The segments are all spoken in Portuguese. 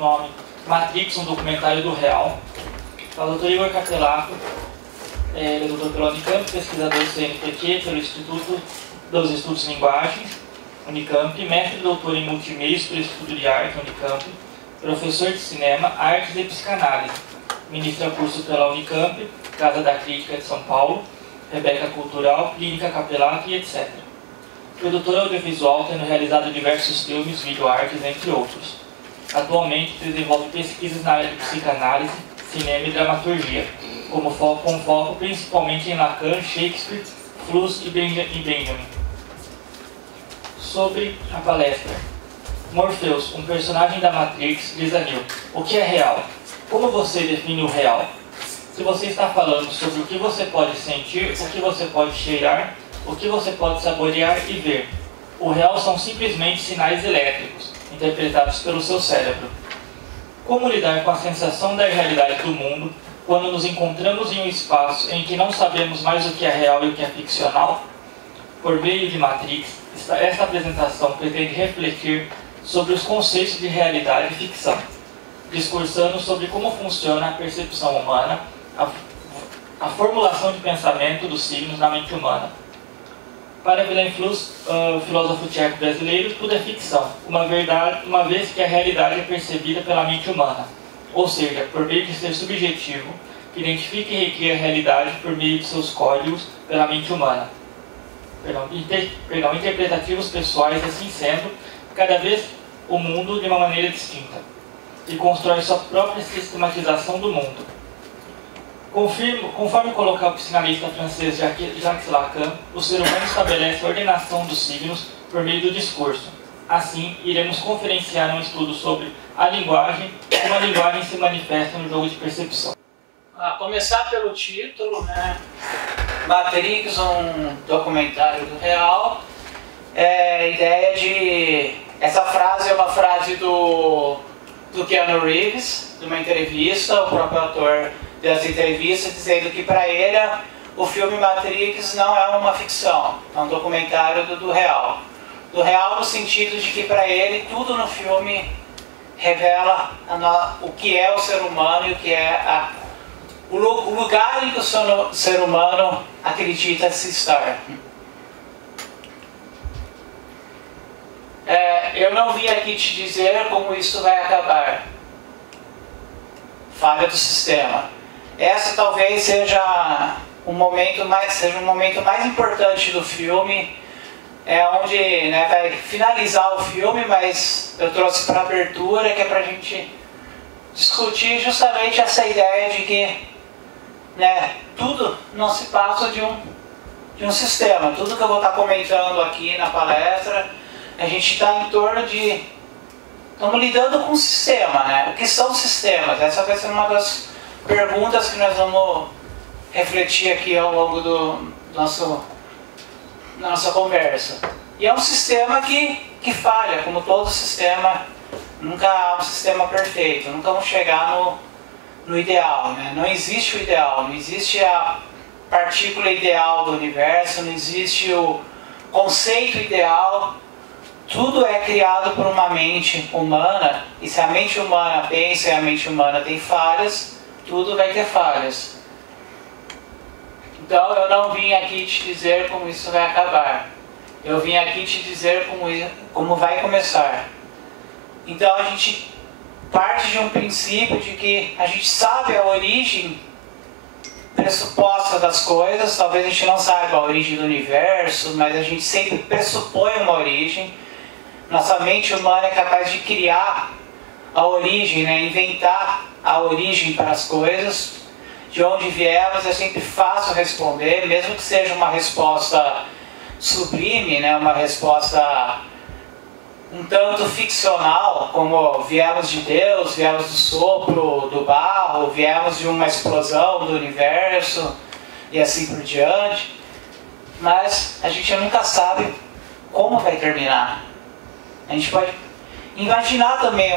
nome Matrix, um documentário do Real. O Dr. Igor Capelato, ele é doutor pela Unicamp, pesquisador do CNPq pelo Instituto dos Estudos de Linguagens, Unicamp, mestre e doutor em multimeios pelo Instituto de Arte, Unicamp, professor de cinema, artes e psicanálise, ministra curso pela Unicamp, Casa da Crítica de São Paulo, Rebeca Cultural, Clínica Capelato e etc. Produtor audiovisual, tendo realizado diversos filmes, videoartes, entre outros. Atualmente desenvolve pesquisas na área de psicanálise, cinema e dramaturgia, com foco principalmente em Lacan, Shakespeare, Fluss e Benjamin. Sobre a palestra. Morpheus, um personagem da Matrix, diz a Neo: o que é real? Como você define o real? Se você está falando sobre o que você pode sentir, o que você pode cheirar, o que você pode saborear e ver. O real são simplesmente sinais elétricos, interpretados pelo seu cérebro. Como lidar com a sensação da irrealidade do mundo quando nos encontramos em um espaço em que não sabemos mais o que é real e o que é ficcional? Por meio de Matrix, esta apresentação pretende refletir sobre os conceitos de realidade e ficção, discursando sobre como funciona a percepção humana, a formulação de pensamento dos signos na mente humana. Para Vilém Fluss, filósofo tcheco brasileiro, tudo é ficção, uma vez que a realidade é percebida pela mente humana, ou seja, por meio de ser subjetivo, que identifica e recria a realidade por meio de seus códigos pela mente humana. Interpretativos pessoais, assim sendo, cada vez o mundo de uma maneira distinta, e constrói sua própria sistematização do mundo. Conforme coloca o psicanalista francês Jacques Lacan, o ser humano estabelece a ordenação dos signos por meio do discurso. Assim, iremos conferenciar um estudo sobre a linguagem e como a linguagem se manifesta no jogo de percepção. A começar pelo título, né? Matrix, um documentário do Real. A ideia de... Essa frase é uma frase do Keanu Reeves, de uma entrevista, o próprio autor dessa entrevista, dizendo que para ele o filme Matrix não é uma ficção, é um documentário do Real. Do Real no sentido de que para ele tudo no filme revela o que é o ser humano e o que é o lugar em que o ser humano acredita se estar. Eu não vim aqui te dizer como isso vai acabar. Falha do sistema. Essa talvez seja um momento mais importante do filme, onde, né, vai finalizar o filme, mas eu trouxe para a abertura, que é para a gente discutir justamente essa ideia de que, né, tudo não se passa de um sistema. Tudo que eu vou estar comentando aqui na palestra, a gente está em torno de... Estamos lidando com o sistema, né? O que são sistemas? Essa vai ser uma das perguntas que nós vamos refletir aqui ao longo da nossa conversa. E é um sistema que falha, como todo sistema. Nunca há um sistema perfeito, nunca vamos chegar no ideal, né? Não existe o ideal, não existe a partícula ideal do universo, não existe o conceito ideal. Tudo é criado por uma mente humana, e se a mente humana pensa e a mente humana tem falhas, tudo vai ter falhas. Então eu não vim aqui te dizer como isso vai acabar. Eu vim aqui te dizer como vai começar. Então a gente parte de um princípio de que a gente sabe a origem pressuposta das coisas. Talvez a gente não saiba a origem do universo, mas a gente sempre pressupõe uma origem. Nossa mente humana é capaz de criar a origem, né? Inventar a origem para as coisas. De onde viemos é sempre fácil responder, mesmo que seja uma resposta sublime, né? Uma resposta um tanto ficcional, como viemos de Deus, viemos do sopro do barro, viemos de uma explosão do universo e assim por diante. Mas a gente nunca sabe como vai terminar. A gente pode imaginar também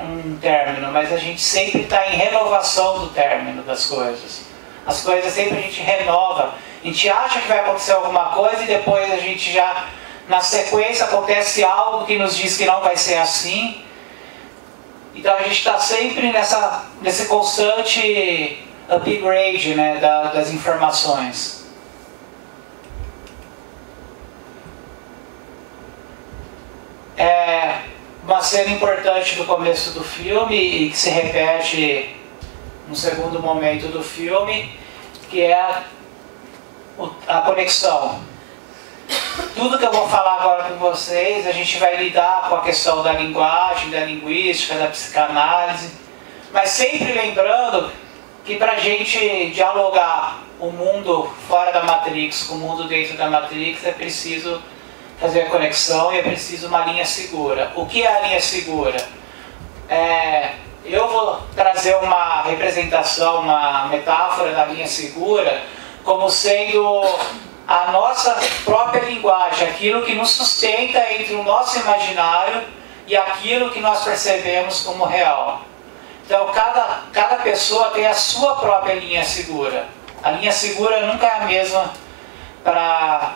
um término, mas a gente sempre está em renovação do término das coisas. As coisas sempre a gente renova. A gente acha que vai acontecer alguma coisa e depois a gente já, na sequência, acontece algo que nos diz que não vai ser assim. Então a gente está sempre nesse constante upgrade, né, das informações. Uma cena importante do começo do filme e que se repete no segundo momento do filme, que é a conexão. Tudo que eu vou falar agora com vocês, a gente vai lidar com a questão da linguagem, da linguística, da psicanálise, mas sempre lembrando que para a gente dialogar o mundo fora da Matrix com o mundo dentro da Matrix é preciso fazer a conexão e é preciso uma linha segura. O que é a linha segura? Eu vou trazer uma representação, uma metáfora da linha segura como sendo a nossa própria linguagem, aquilo que nos sustenta entre o nosso imaginário e aquilo que nós percebemos como real. Então, cada pessoa tem a sua própria linha segura. A linha segura nunca é a mesma para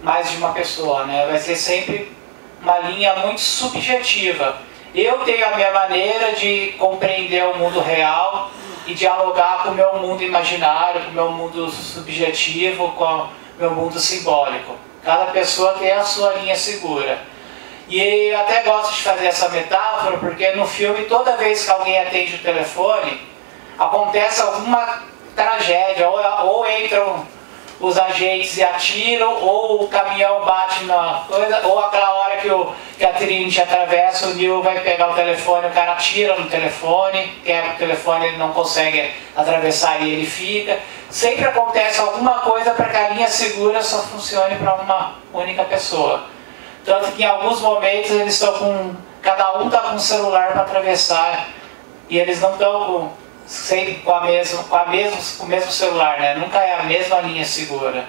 mais de uma pessoa, né? Vai ser sempre uma linha muito subjetiva. Eu tenho a minha maneira de compreender o mundo real e dialogar com o meu mundo imaginário, com o meu mundo subjetivo, com o meu mundo simbólico. Cada pessoa tem a sua linha segura. E eu até gosto de fazer essa metáfora, porque no filme, toda vez que alguém atende o telefone, acontece alguma tragédia, ou entram os agentes e atiram, ou o caminhão bate na coisa, ou aquela hora que a Trinity atravessa, o Neo vai pegar o telefone, o cara atira no telefone, quebra o telefone, ele não consegue atravessar e ele fica. Sempre acontece alguma coisa para que a linha segura só funcione para uma única pessoa. Tanto que em alguns momentos eles estão com... cada um está com um celular para atravessar e eles não estão sempre com o mesmo celular, né? Nunca é a mesma linha segura.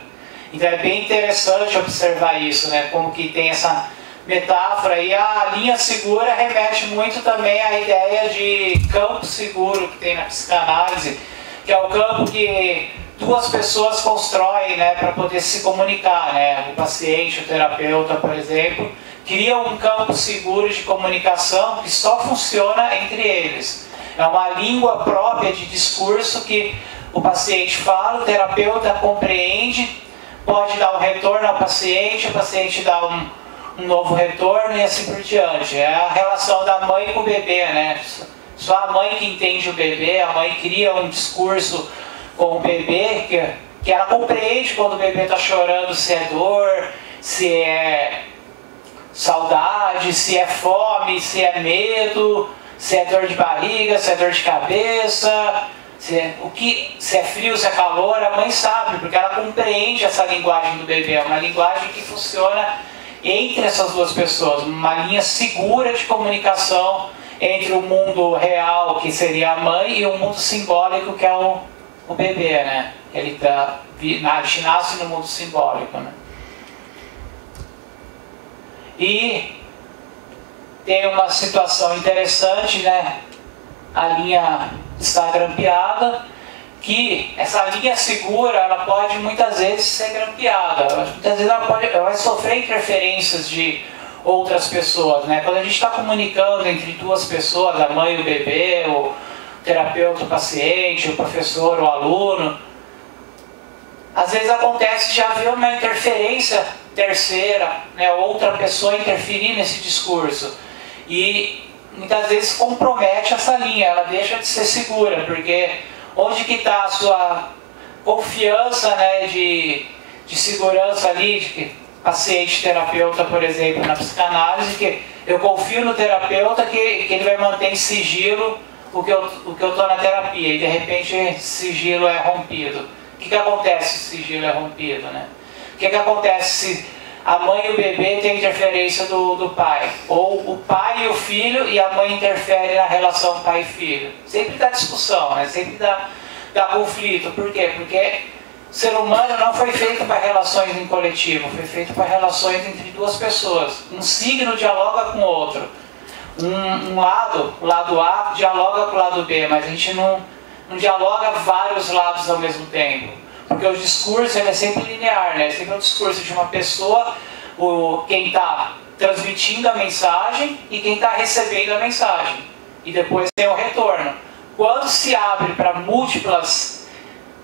Então é bem interessante observar isso, né? Como que tem essa metáfora. E a linha segura remete muito também à ideia de campo seguro que tem na psicanálise, que é o campo que duas pessoas constroem, né, para poder se comunicar, né? O paciente, o terapeuta, por exemplo, cria um campo seguro de comunicação que só funciona entre eles. É uma língua própria de discurso que o paciente fala, o terapeuta compreende, pode dar um retorno ao paciente, o paciente dá um novo retorno e assim por diante. É a relação da mãe com o bebê, né? Só a mãe que entende o bebê, a mãe cria um discurso com o bebê que ela compreende quando o bebê está chorando, se é dor, se é saudade, se é fome, se é medo, se é dor de barriga, se é dor de cabeça, se é frio, se é calor. A mãe sabe, porque ela compreende essa linguagem do bebê. É uma linguagem que funciona entre essas duas pessoas, uma linha segura de comunicação entre o mundo real, que seria a mãe, e o mundo simbólico, que é o bebê, né? Ele nasce no mundo simbólico, né? E tem uma situação interessante, né? A linha está grampeada, que essa linha segura, ela pode muitas vezes ser grampeada. Muitas vezes ela vai sofrer interferências de outras pessoas, né? Quando a gente está comunicando entre duas pessoas, a mãe e o bebê, o terapeuta, o paciente, o professor, o aluno, às vezes acontece de haver uma interferência terceira, né? Outra pessoa interferir nesse discurso. E muitas vezes compromete essa linha, ela deixa de ser segura, porque onde que está a sua confiança, né, de segurança ali, de que paciente, terapeuta, por exemplo, na psicanálise, que eu confio no terapeuta que ele vai manter em sigilo o que eu estou na terapia, e de repente esse sigilo é rompido. O que acontece se o sigilo é rompido, né? O que acontece se a mãe e o bebê têm interferência do pai? Ou o pai e o filho e a mãe interfere na relação pai e filho? Sempre dá discussão, né? Sempre dá conflito. Por quê? Porque o ser humano não foi feito para relações em coletivo, foi feito para relações entre duas pessoas. Um signo dialoga com o outro. O lado A dialoga com o lado B, mas a gente não dialoga vários lados ao mesmo tempo. Porque o discurso ele é sempre linear, né? É sempre um discurso de uma pessoa, quem está transmitindo a mensagem e quem está recebendo a mensagem. e depois tem o retorno. Quando se abre para múltiplas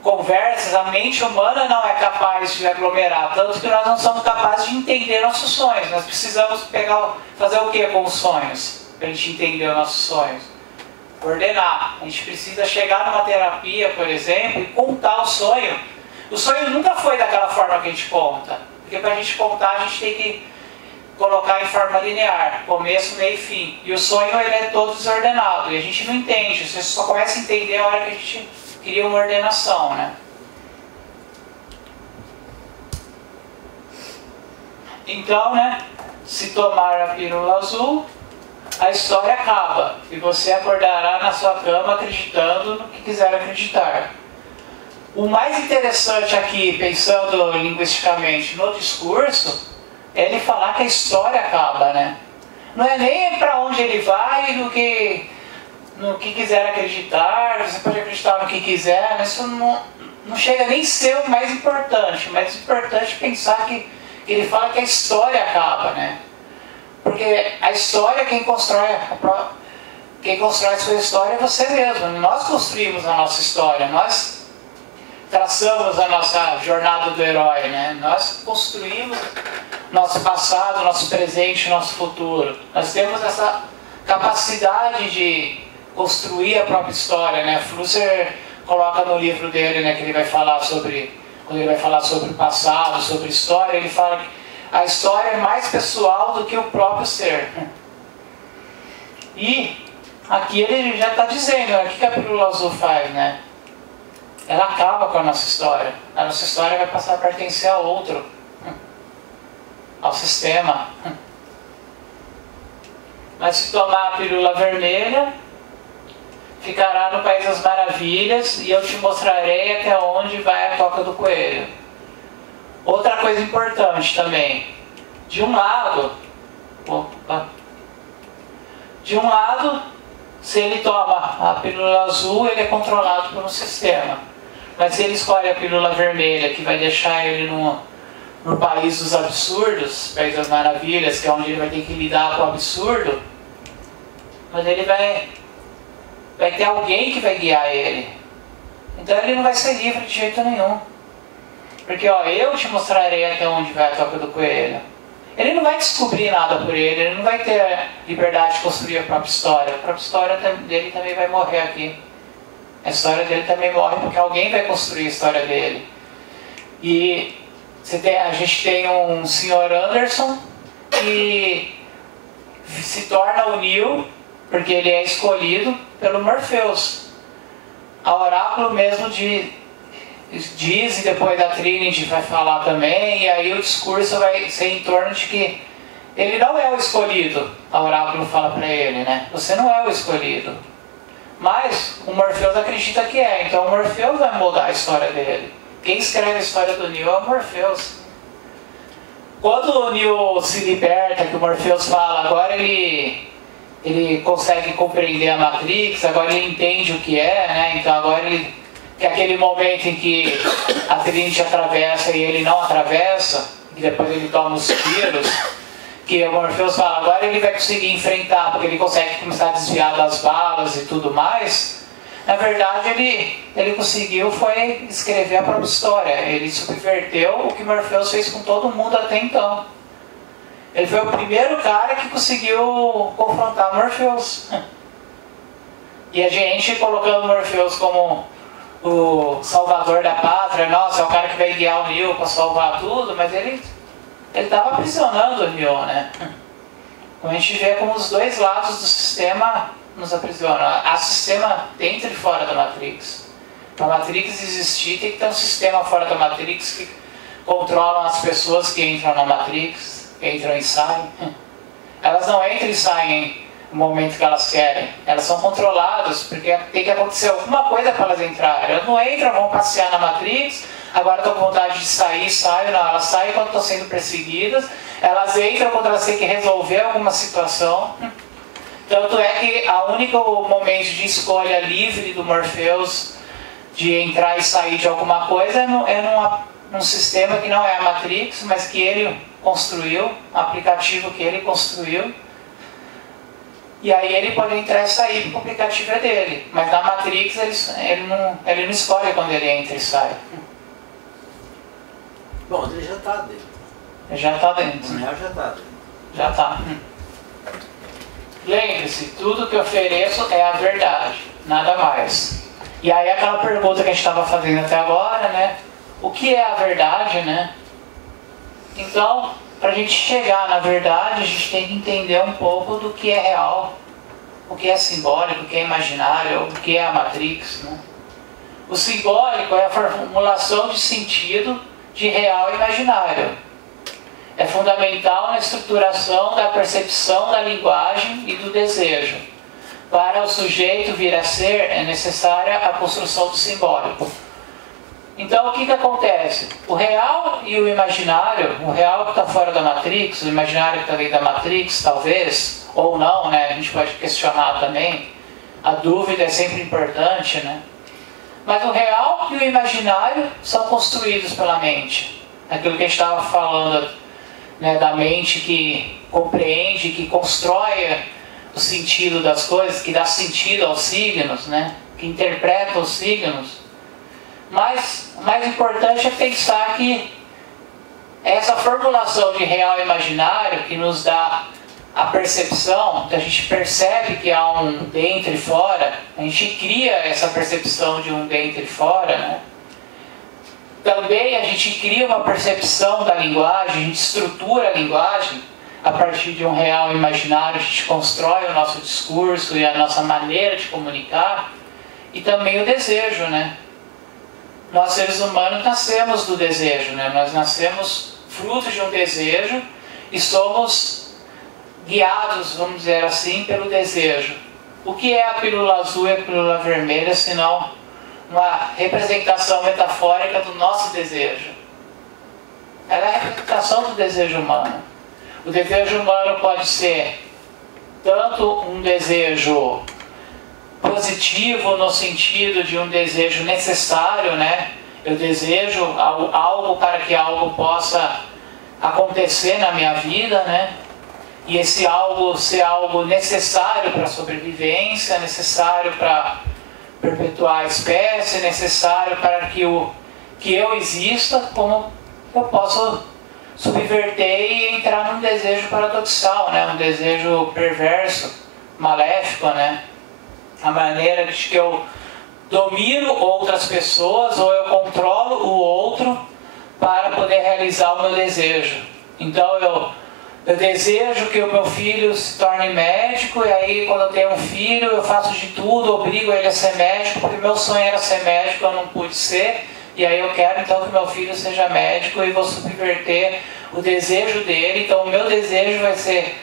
conversas, a mente humana não é capaz de aglomerar, tanto que nós não somos capazes de entender nossos sonhos. Nós precisamos fazer o que com os sonhos? Para a gente entender os nossos sonhos. Ordenar. A gente precisa chegar numa terapia, por exemplo, e contar o sonho. O sonho nunca foi daquela forma que a gente conta. Porque para a gente contar, a gente tem que colocar em forma linear, começo, meio e fim. E o sonho ele é todo desordenado. E a gente não entende. Você só começa a entender a hora que a gente cria uma ordenação, né? Então, né? Se tomar a pílula azul, a história acaba. E você acordará na sua cama acreditando no que quiser acreditar. O mais interessante aqui, pensando linguisticamente no discurso, é ele falar que a história acaba, né? Não é nem para onde ele vai, no que quiser acreditar, você pode acreditar no que quiser, mas isso não chega nem a ser o mais importante. O mais importante é pensar que ele fala que a história acaba, né? Porque a história, quem constrói a sua história é você mesmo. Nós construímos a nossa história, nós traçamos a nossa jornada do herói, né? Nós construímos nosso passado, nosso presente, nosso futuro. Nós temos essa capacidade de construir a própria história, né? Flusser coloca no livro dele, né, que ele vai falar sobre, quando ele vai falar sobre o passado, sobre história, ele fala que a história é mais pessoal do que o próprio ser. E aqui ele já está dizendo, né, o que a pílula azul faz, né? Ela acaba com a nossa história. A nossa história vai passar a pertencer a outro, ao sistema. Mas se tomar a pílula vermelha, ficará no País das Maravilhas e eu te mostrarei até onde vai a toca do coelho. Outra coisa importante também. De um lado, se ele toma a pílula azul, ele é controlado por um sistema. Mas se ele escolhe a pílula vermelha, que vai deixar ele no País dos Absurdos, País das Maravilhas, que é onde ele vai ter que lidar com o absurdo, mas ele vai ter alguém que vai guiar ele. Então ele não vai ser livre de jeito nenhum. Porque eu te mostrarei até onde vai a toca do coelho. Ele não vai descobrir nada por ele não vai ter a liberdade de construir a própria história. A própria história dele também vai morrer aqui. A história dele também morre porque alguém vai construir a história dele. E a gente tem um Sr. Anderson que se torna o Neo porque ele é escolhido pelo Morpheus. A Oráculo mesmo diz, e depois da Trinity vai falar também, e aí o discurso vai ser em torno de que ele não é o escolhido. A Oráculo fala para ele, né? Você não é o escolhido. Mas o Morpheus acredita que é, então o Morpheus vai mudar a história dele. Quem escreve a história do Neo é o Morpheus. Quando o Neo se liberta, que o Morpheus fala, agora ele consegue compreender a Matrix, agora ele entende o que é, né? Então agora que é aquele momento em que a Trinity atravessa e ele não atravessa, e depois ele toma os tiros, que o Morpheus fala, agora ele vai conseguir enfrentar, porque ele consegue começar a desviar das balas e tudo mais. Na verdade ele conseguiu foi escrever a própria história, ele subverteu o que Morpheus fez com todo mundo até então. Ele foi o primeiro cara que conseguiu confrontar Morpheus. E a gente colocando Morpheus como o salvador da pátria, nossa, é o cara que vai guiar o Neo para salvar tudo, mas ele estava aprisionando o Neo, né? Então a gente vê como os dois lados do sistema nos aprisionam. Há sistema dentro e fora da Matrix. Para a Matrix existir, tem que ter um sistema fora da Matrix que controlam as pessoas que entram na Matrix, que entram e saem. Elas não entram e saem no momento que elas querem. Elas são controladas, porque tem que acontecer alguma coisa para elas entrarem. Elas não entram, vão passear na Matrix, agora estão com vontade de sair, saem. Não, elas saem quando estão sendo perseguidas, elas entram quando elas têm que resolver alguma situação. Tanto é que o único momento de escolha livre do Morpheus de entrar e sair de alguma coisa é num sistema que não é a Matrix, mas que ele construiu, um aplicativo que ele construiu. E aí ele pode entrar e sair porque o aplicativo é dele. Mas na Matrix ele não escolhe quando ele entra e sai. Bom, ele já está dentro. Ele já está dentro. No real já está dentro. Já está. Lembre-se, tudo que eu ofereço é a verdade, nada mais. E aí aquela pergunta que a gente estava fazendo até agora, né? O que é a verdade, né? Então, para a gente chegar na verdade, a gente tem que entender um pouco do que é real, o que é simbólico, o que é imaginário, o que é a Matrix, né? O simbólico é a formulação de sentido de real e imaginário. É fundamental na estruturação da percepção da linguagem e do desejo. Para o sujeito vir a ser, é necessária a construção do simbólico. Então, o que acontece? O real e o imaginário, o real que está fora da Matrix, o imaginário que está dentro da Matrix, talvez, ou não, né? A gente pode questionar também. A dúvida é sempre importante, né? Mas o real e o imaginário são construídos pela mente. Aquilo que a gente estava falando, né, da mente que compreende, que constrói o sentido das coisas, que dá sentido aos signos, né? Que interpreta os signos. Mas o mais importante é pensar que essa formulação de real e imaginário que nos dá a percepção, que a gente percebe que há um dentro e fora, a gente cria essa percepção de um dentro e fora, né? Também a gente cria uma percepção da linguagem, a gente estrutura a linguagem a partir de um real e imaginário, a gente constrói o nosso discurso e a nossa maneira de comunicar, e também o desejo, né? Nós seres humanos nascemos do desejo, né? Nós nascemos fruto de um desejo e somos guiados, vamos dizer assim, pelo desejo. O que é a pílula azul e a pílula vermelha, senão uma representação metafórica do nosso desejo? Ela é a representação do desejo humano. O desejo humano pode ser tanto um desejo positivo no sentido de um desejo necessário, né? Eu desejo algo para que algo possa acontecer na minha vida, né? E esse algo ser algo necessário para a sobrevivência, necessário para perpetuar a espécie, necessário para que eu exista, como eu posso subverter e entrar num desejo paradoxal, né? Um desejo perverso, maléfico, né? A maneira de que eu domino outras pessoas ou eu controlo o outro para poder realizar o meu desejo. Então eu desejo que o meu filho se torne médico, e aí quando eu tenho um filho eu faço de tudo, obrigo ele a ser médico, porque meu sonho era ser médico, eu não pude ser, e aí eu quero então que meu filho seja médico e vou subverter o desejo dele. Então o meu desejo vai ser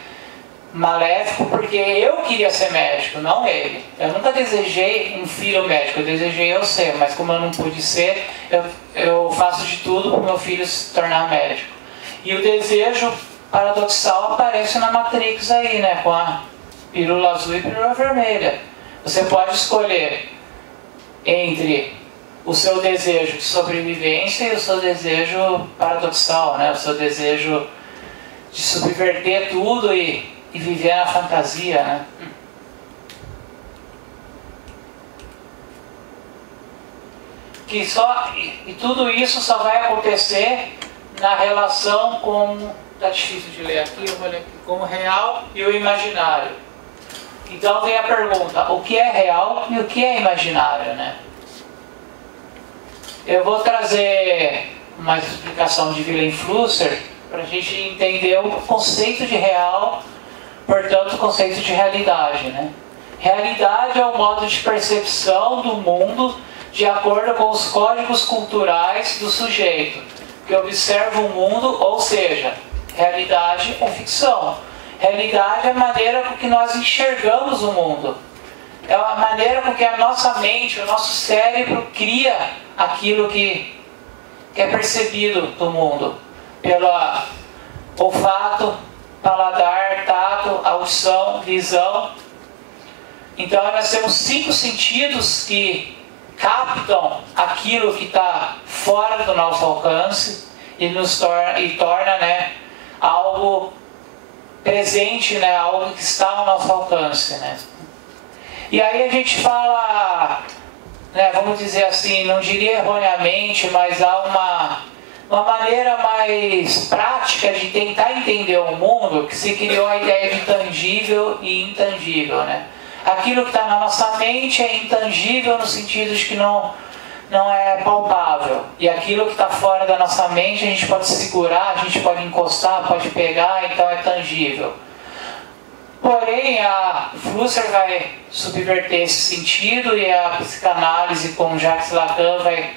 maléfico porque eu queria ser médico, não ele. Eu nunca desejei um filho médico, eu desejei eu ser, mas como eu não pude ser, eu faço de tudo para o meu filho se tornar médico. E o desejo paradoxal aparece na Matrix aí, né? Com a pílula azul e a pílula vermelha. Você pode escolher entre o seu desejo de sobrevivência e o seu desejo paradoxal, né? O seu desejo de subverter tudo e viver na fantasia, né? E tudo isso só vai acontecer na relação com... Tá difícil de ler aqui, eu vou ler aqui. Com o real e o imaginário. Então vem a pergunta, o que é real e o que é imaginário, né? Eu vou trazer uma explicação de Wilhelm Flusser para a gente entender o conceito de real, portanto o conceito de realidade, né? Realidade é o modo de percepção do mundo de acordo com os códigos culturais do sujeito, que observa o mundo, ou seja, realidade é ficção. Realidade é a maneira com que nós enxergamos o mundo. É a maneira com que a nossa mente, o nosso cérebro cria aquilo que é percebido do mundo. Pelo olfato, paladar, tato, audição, visão. Então nós temos 5 sentidos que captam aquilo que está fora do nosso alcance e nos torna, né, algo presente, né? Algo que está ao nosso alcance, né? E aí a gente fala, né, vamos dizer assim, não diria erroneamente, mas há uma maneira mais prática de tentar entender o mundo, que se criou a ideia de tangível e intangível, né? Aquilo que está na nossa mente é intangível no sentido de que não é palpável. E aquilo que está fora da nossa mente a gente pode segurar, a gente pode encostar, pode pegar, então é tangível. Porém, a Flusser vai subverter esse sentido e a psicanálise com Jacques Lacan vai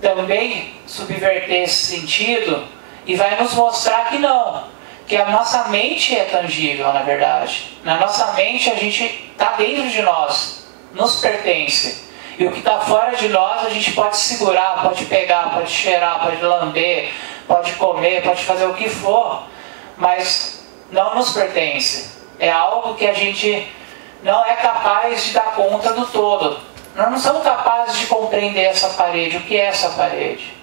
também subverter esse sentido e vai nos mostrar que não, que a nossa mente é tangível, na verdade. Na nossa mente a gente está dentro de nós, nos pertence. E o que está fora de nós a gente pode segurar, pode pegar, pode cheirar, pode lamber, pode comer, pode fazer o que for, mas não nos pertence. É algo que a gente não é capaz de dar conta do todo. Nós não somos capazes de compreender essa parede. O que é essa parede?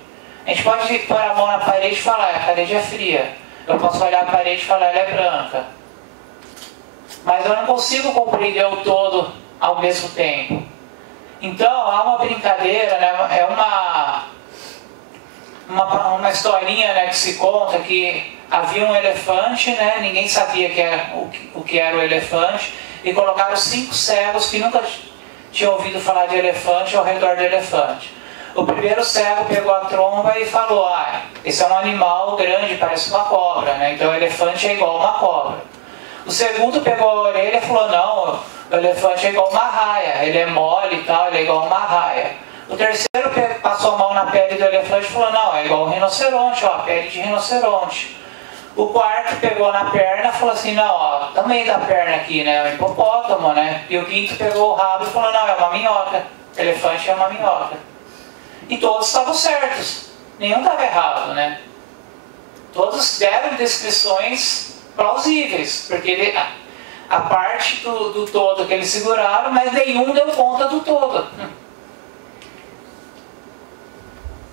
A gente pode pôr a mão na parede e falar, a parede é fria. Eu posso olhar a parede e falar, ela é branca. Mas eu não consigo compreender o todo ao mesmo tempo. Então, há uma brincadeira, né? É uma historinha, né, que se conta que havia um elefante, né? Ninguém sabia o que era o elefante, e colocaram 5 cegos que nunca tinham ouvido falar de elefante ao redor do elefante. O primeiro cego pegou a tromba e falou, esse é um animal grande, parece uma cobra, né? Então o elefante é igual a uma cobra. O segundo pegou a orelha e falou, não, o elefante é igual a uma arraia, ele é mole e tal, ele é igual a uma arraia. O terceiro passou a mão na pele do elefante e falou, não, é igual um rinoceronte, ó, pele de rinoceronte. O quarto pegou na perna e falou assim, não, ó, tamanho da perna aqui, né, é um hipopótamo, né? E o quinto pegou o rabo e falou, não, é uma minhoca, elefante é uma minhoca. E todos estavam certos, nenhum estava errado, né? Todos deram descrições plausíveis, porque a parte do todo que eles seguraram, mas nenhum deu conta do todo.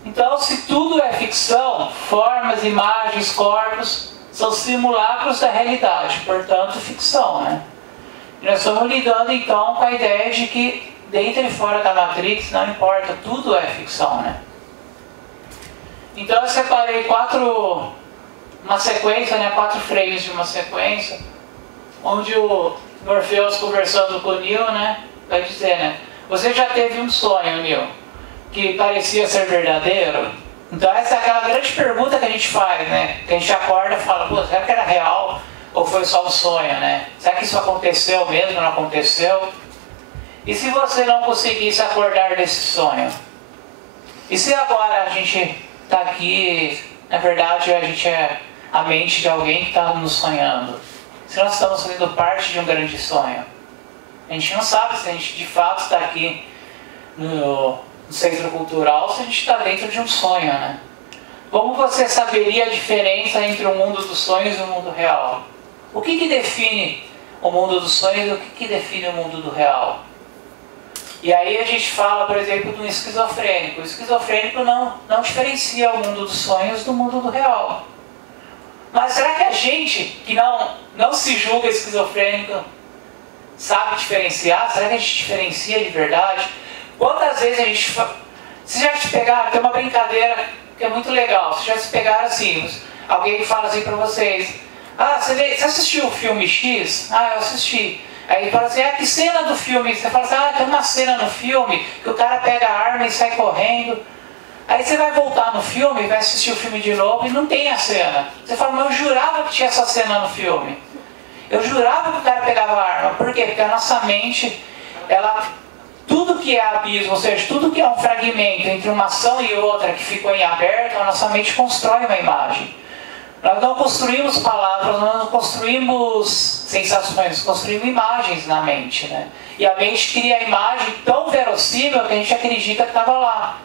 Então, se tudo é ficção, formas, imagens, corpos, são simulacros da realidade, portanto, ficção, né? E nós estamos lidando, então, com a ideia de que, dentro e fora da Matrix, não importa, tudo é ficção, né? Então, eu separei 4 frames de uma sequência, onde o Morpheus, conversando com o Neo, né, vai dizer, né, você já teve um sonho, Neo, que parecia ser verdadeiro? Então essa é aquela grande pergunta que a gente faz, né? Que a gente acorda e fala, pô, será que era real ou foi só um sonho, né? Será que isso aconteceu mesmo, não aconteceu? E se você não conseguisse acordar desse sonho? E se agora a gente está aqui, na verdade a gente é a mente de alguém que está nos sonhando? Se nós estamos fazendo parte de um grande sonho? A gente não sabe se a gente de fato está aqui no centro cultural, se a gente está dentro de um sonho, né? Como você saberia a diferença entre o mundo dos sonhos e o mundo real? O que define o mundo dos sonhos e o que define o mundo do real? E aí a gente fala, por exemplo, de um esquizofrênico. O esquizofrênico não diferencia o mundo dos sonhos do mundo do real. Mas será que a gente, que não se julga esquizofrênico, sabe diferenciar? Será que a gente diferencia de verdade? Quantas vezes a gente... Vocês já se pegaram? Tem uma brincadeira que é muito legal. Vocês já se pegaram assim, alguém que fala assim pra vocês, você assistiu o filme X? Eu assisti. Aí fala assim, que cena do filme? Você fala assim, tem uma cena no filme que o cara pega a arma e sai correndo. Aí você vai voltar no filme, vai assistir o filme de novo e não tem a cena. Você fala, mas eu jurava que tinha essa cena no filme. Eu jurava que o cara pegava a arma. Por quê? Porque a nossa mente, tudo que é abismo, ou seja, tudo que é um fragmento entre uma ação e outra que ficou em aberto, a nossa mente constrói uma imagem. Nós não construímos palavras, nós não construímos sensações, construímos imagens na mente, né? E a mente cria a imagem tão verossímil que a gente acredita que estava lá.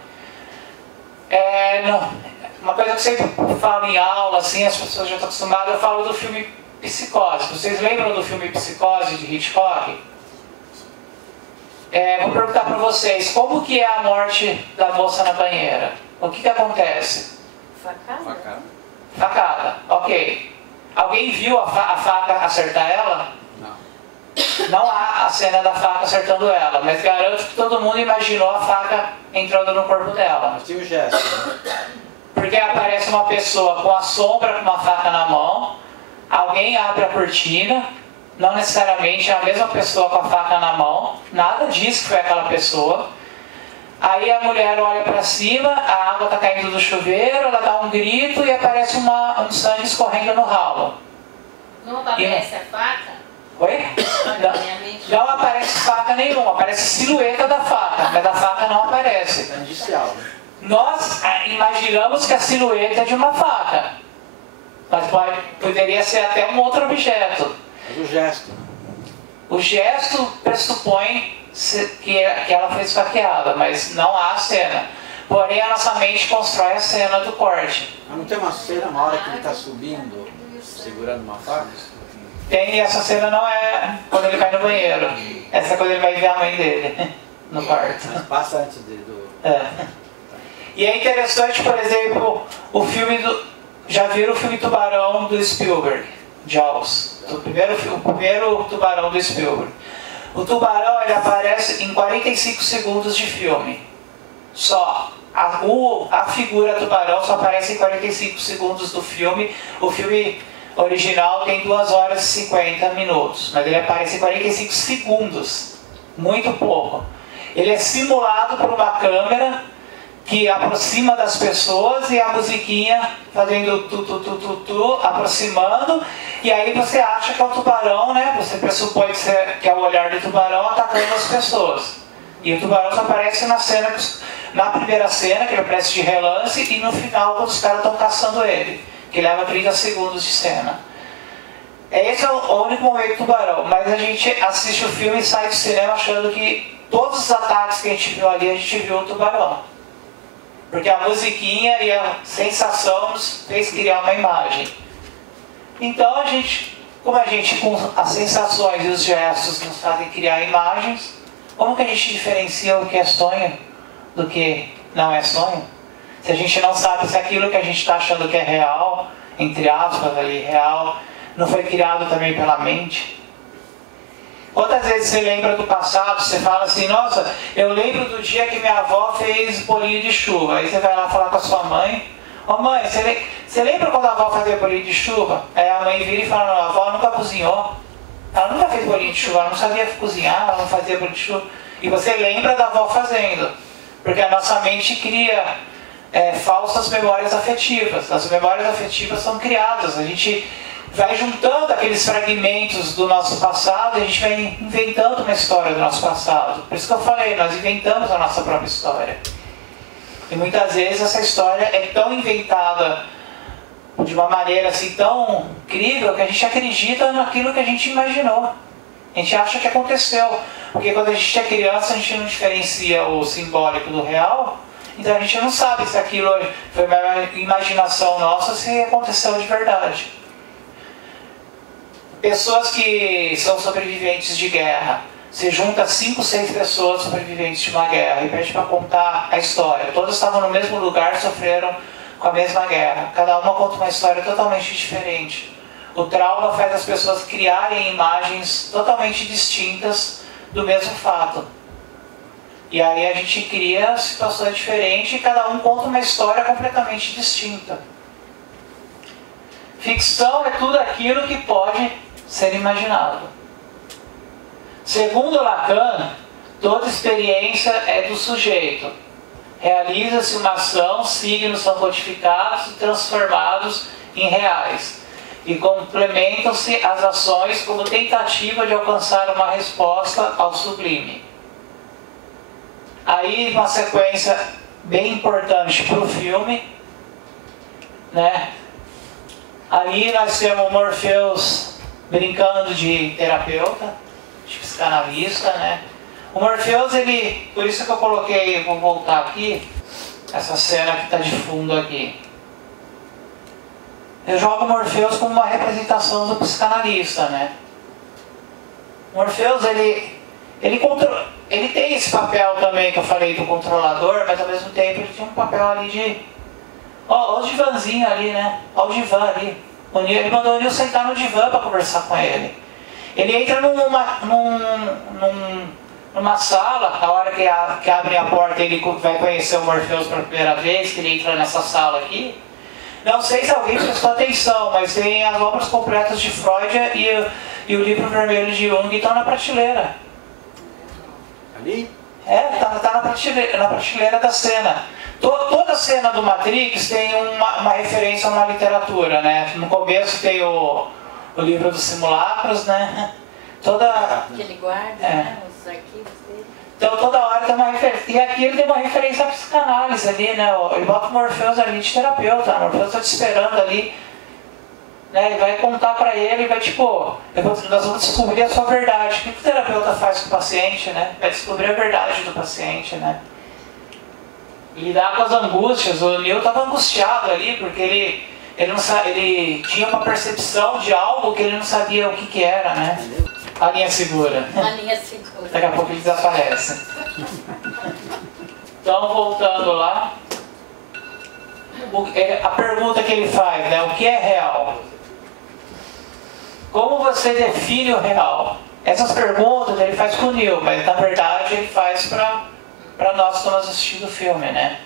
Uma coisa que eu sempre falo em aula, assim, as pessoas já estão acostumadas, eu falo do filme Psicose. Vocês lembram do filme Psicose de Hitchcock? Vou perguntar para vocês, como que é a morte da moça na banheira? O que acontece? Facada. Facada, ok. Alguém viu a faca acertar ela? Não. Não há a cena da faca acertando ela, mas garanto que todo mundo imaginou a faca entrando no corpo dela. Mas tinha o gesto, né? Porque aparece uma pessoa com a sombra, com uma faca na mão, alguém abre a cortina, não necessariamente é a mesma pessoa com a faca na mão, nada diz que foi aquela pessoa. Aí a mulher olha para cima, a água está caindo do chuveiro, ela dá um grito e aparece um sangue escorrendo no ralo. Não aparece a faca? Oi? Não aparece faca nenhuma, aparece a silhueta da faca, mas a faca não aparece. É indicial, né? Nós imaginamos que a silhueta é de uma faca, mas poderia ser até um outro objeto. Mas o gesto, né? O gesto pressupõe que ela foi esfaqueada, mas não há a cena. Porém, a nossa mente constrói a cena do corte. Mas não tem uma cena, uma hora que ele está subindo, segurando uma faca? Tem, e essa cena não é quando ele vai no banheiro. Essa é quando ele vai ver a mãe dele no quarto. Mas passa antes do... É. E é interessante, por exemplo, o filme do... Já viram o filme Tubarão do Spielberg? Jaws. O primeiro Tubarão do Spielberg. O tubarão ele aparece em 45 segundos de filme. Só. A figura tubarão só aparece em 45 segundos do filme. O filme original tem 2 horas e 50 minutos. Mas ele aparece em 45 segundos. Muito pouco. Ele é simulado por uma câmera que aproxima das pessoas e a musiquinha fazendo tu, aproximando, e aí você acha que é o tubarão, né? Você pressupõe que é o olhar do tubarão atacando as pessoas. E o tubarão só aparece na primeira cena, que ele aparece de relance, e no final, quando os caras estão caçando ele, que leva 30 segundos de cena. Esse é o único momento do tubarão, mas a gente assiste o filme e sai do cinema achando que todos os ataques que a gente viu ali, a gente viu o tubarão. Porque a musiquinha e a sensação nos fez criar uma imagem. Então como a gente com as sensações e os gestos nos fazem criar imagens, como que a gente diferencia o que é sonho do que não é sonho? Se a gente não sabe se aquilo que a gente está achando que é real, entre aspas ali, real, não foi criado também pela mente? Quantas vezes você lembra do passado, você fala assim, nossa, eu lembro do dia que minha avó fez bolinho de chuva. Aí você vai lá falar com a sua mãe, ô mãe, você lembra quando a avó fazia bolinho de chuva? Aí a mãe vira e fala, não, a avó nunca cozinhou. Ela nunca fez bolinho de chuva, ela não sabia cozinhar, ela não fazia bolinho de chuva. E você lembra da avó fazendo. Porque a nossa mente cria falsas memórias afetivas. As memórias afetivas são criadas. A gente vai juntando aqueles fragmentos do nosso passado e a gente vai inventando uma história do nosso passado. Por isso que eu falei, nós inventamos a nossa própria história. E muitas vezes essa história é tão inventada de uma maneira assim tão incrível que a gente acredita naquilo que a gente imaginou. A gente acha que aconteceu. Porque quando a gente é criança, a gente não diferencia o simbólico do real. Então a gente não sabe se aquilo foi uma imaginação nossa ou se aconteceu de verdade. Pessoas que são sobreviventes de guerra. Você junta 5, 6 pessoas sobreviventes de uma guerra e pede para contar a história. Todas estavam no mesmo lugar, sofreram com a mesma guerra. Cada uma conta uma história totalmente diferente. O trauma faz as pessoas criarem imagens totalmente distintas do mesmo fato. E aí a gente cria situações diferentes e cada um conta uma história completamente distinta. Ficção é tudo aquilo que pode ser imaginado. Segundo Lacan, toda experiência é do sujeito. Realiza-se uma ação, signos são codificados e transformados em reais. E complementam-se as ações como tentativa de alcançar uma resposta ao sublime. Aí uma sequência bem importante para o filme, né? Ali nós temos o Morpheus brincando de terapeuta, de psicanalista, né? O Morpheus, ele, por isso que eu coloquei, vou voltar aqui, essa cena que está de fundo aqui. Eu jogo o Morpheus como uma representação do psicanalista, né? O Morpheus, ele tem esse papel também que eu falei do controlador, mas ao mesmo tempo ele tem um papel ali de... Ó o divanzinho ali, né? Ó o divã ali. Ele mandou o Neo sentar no divã para conversar com ele. Ele entra numa sala, a hora que abre a porta ele vai conhecer o Morpheus pela primeira vez, que ele entra nessa sala aqui. Não sei se alguém prestou atenção, mas tem as obras completas de Freud e o livro vermelho de Jung estão na prateleira. Ali? Tá na prateleira da cena. Toda cena do Matrix tem uma referência a uma literatura, né? No começo tem o livro dos simulacros, né? Que ele guarda, né? Os arquivos dele. Então toda hora tem uma referência. E aqui ele tem uma referência à psicanálise ali, né? Ele bota o Morpheus ali de terapeuta. O Morpheus está te esperando ali. Né? Ele vai contar pra ele, vai tipo, nós vamos descobrir a sua verdade. O que o terapeuta faz com o paciente, né? Vai descobrir a verdade do paciente, né? Lidar com as angústias. O Neo estava angustiado ali porque ele tinha uma percepção de algo que ele não sabia o que era, né? A linha segura. A linha segura. Daqui a pouco ele desaparece. Então, voltando lá, a pergunta que ele faz, né? O que é real? Como você define o real? Essas perguntas ele faz com o Neo, mas na verdade ele faz para nós que estamos assistindo o filme, né?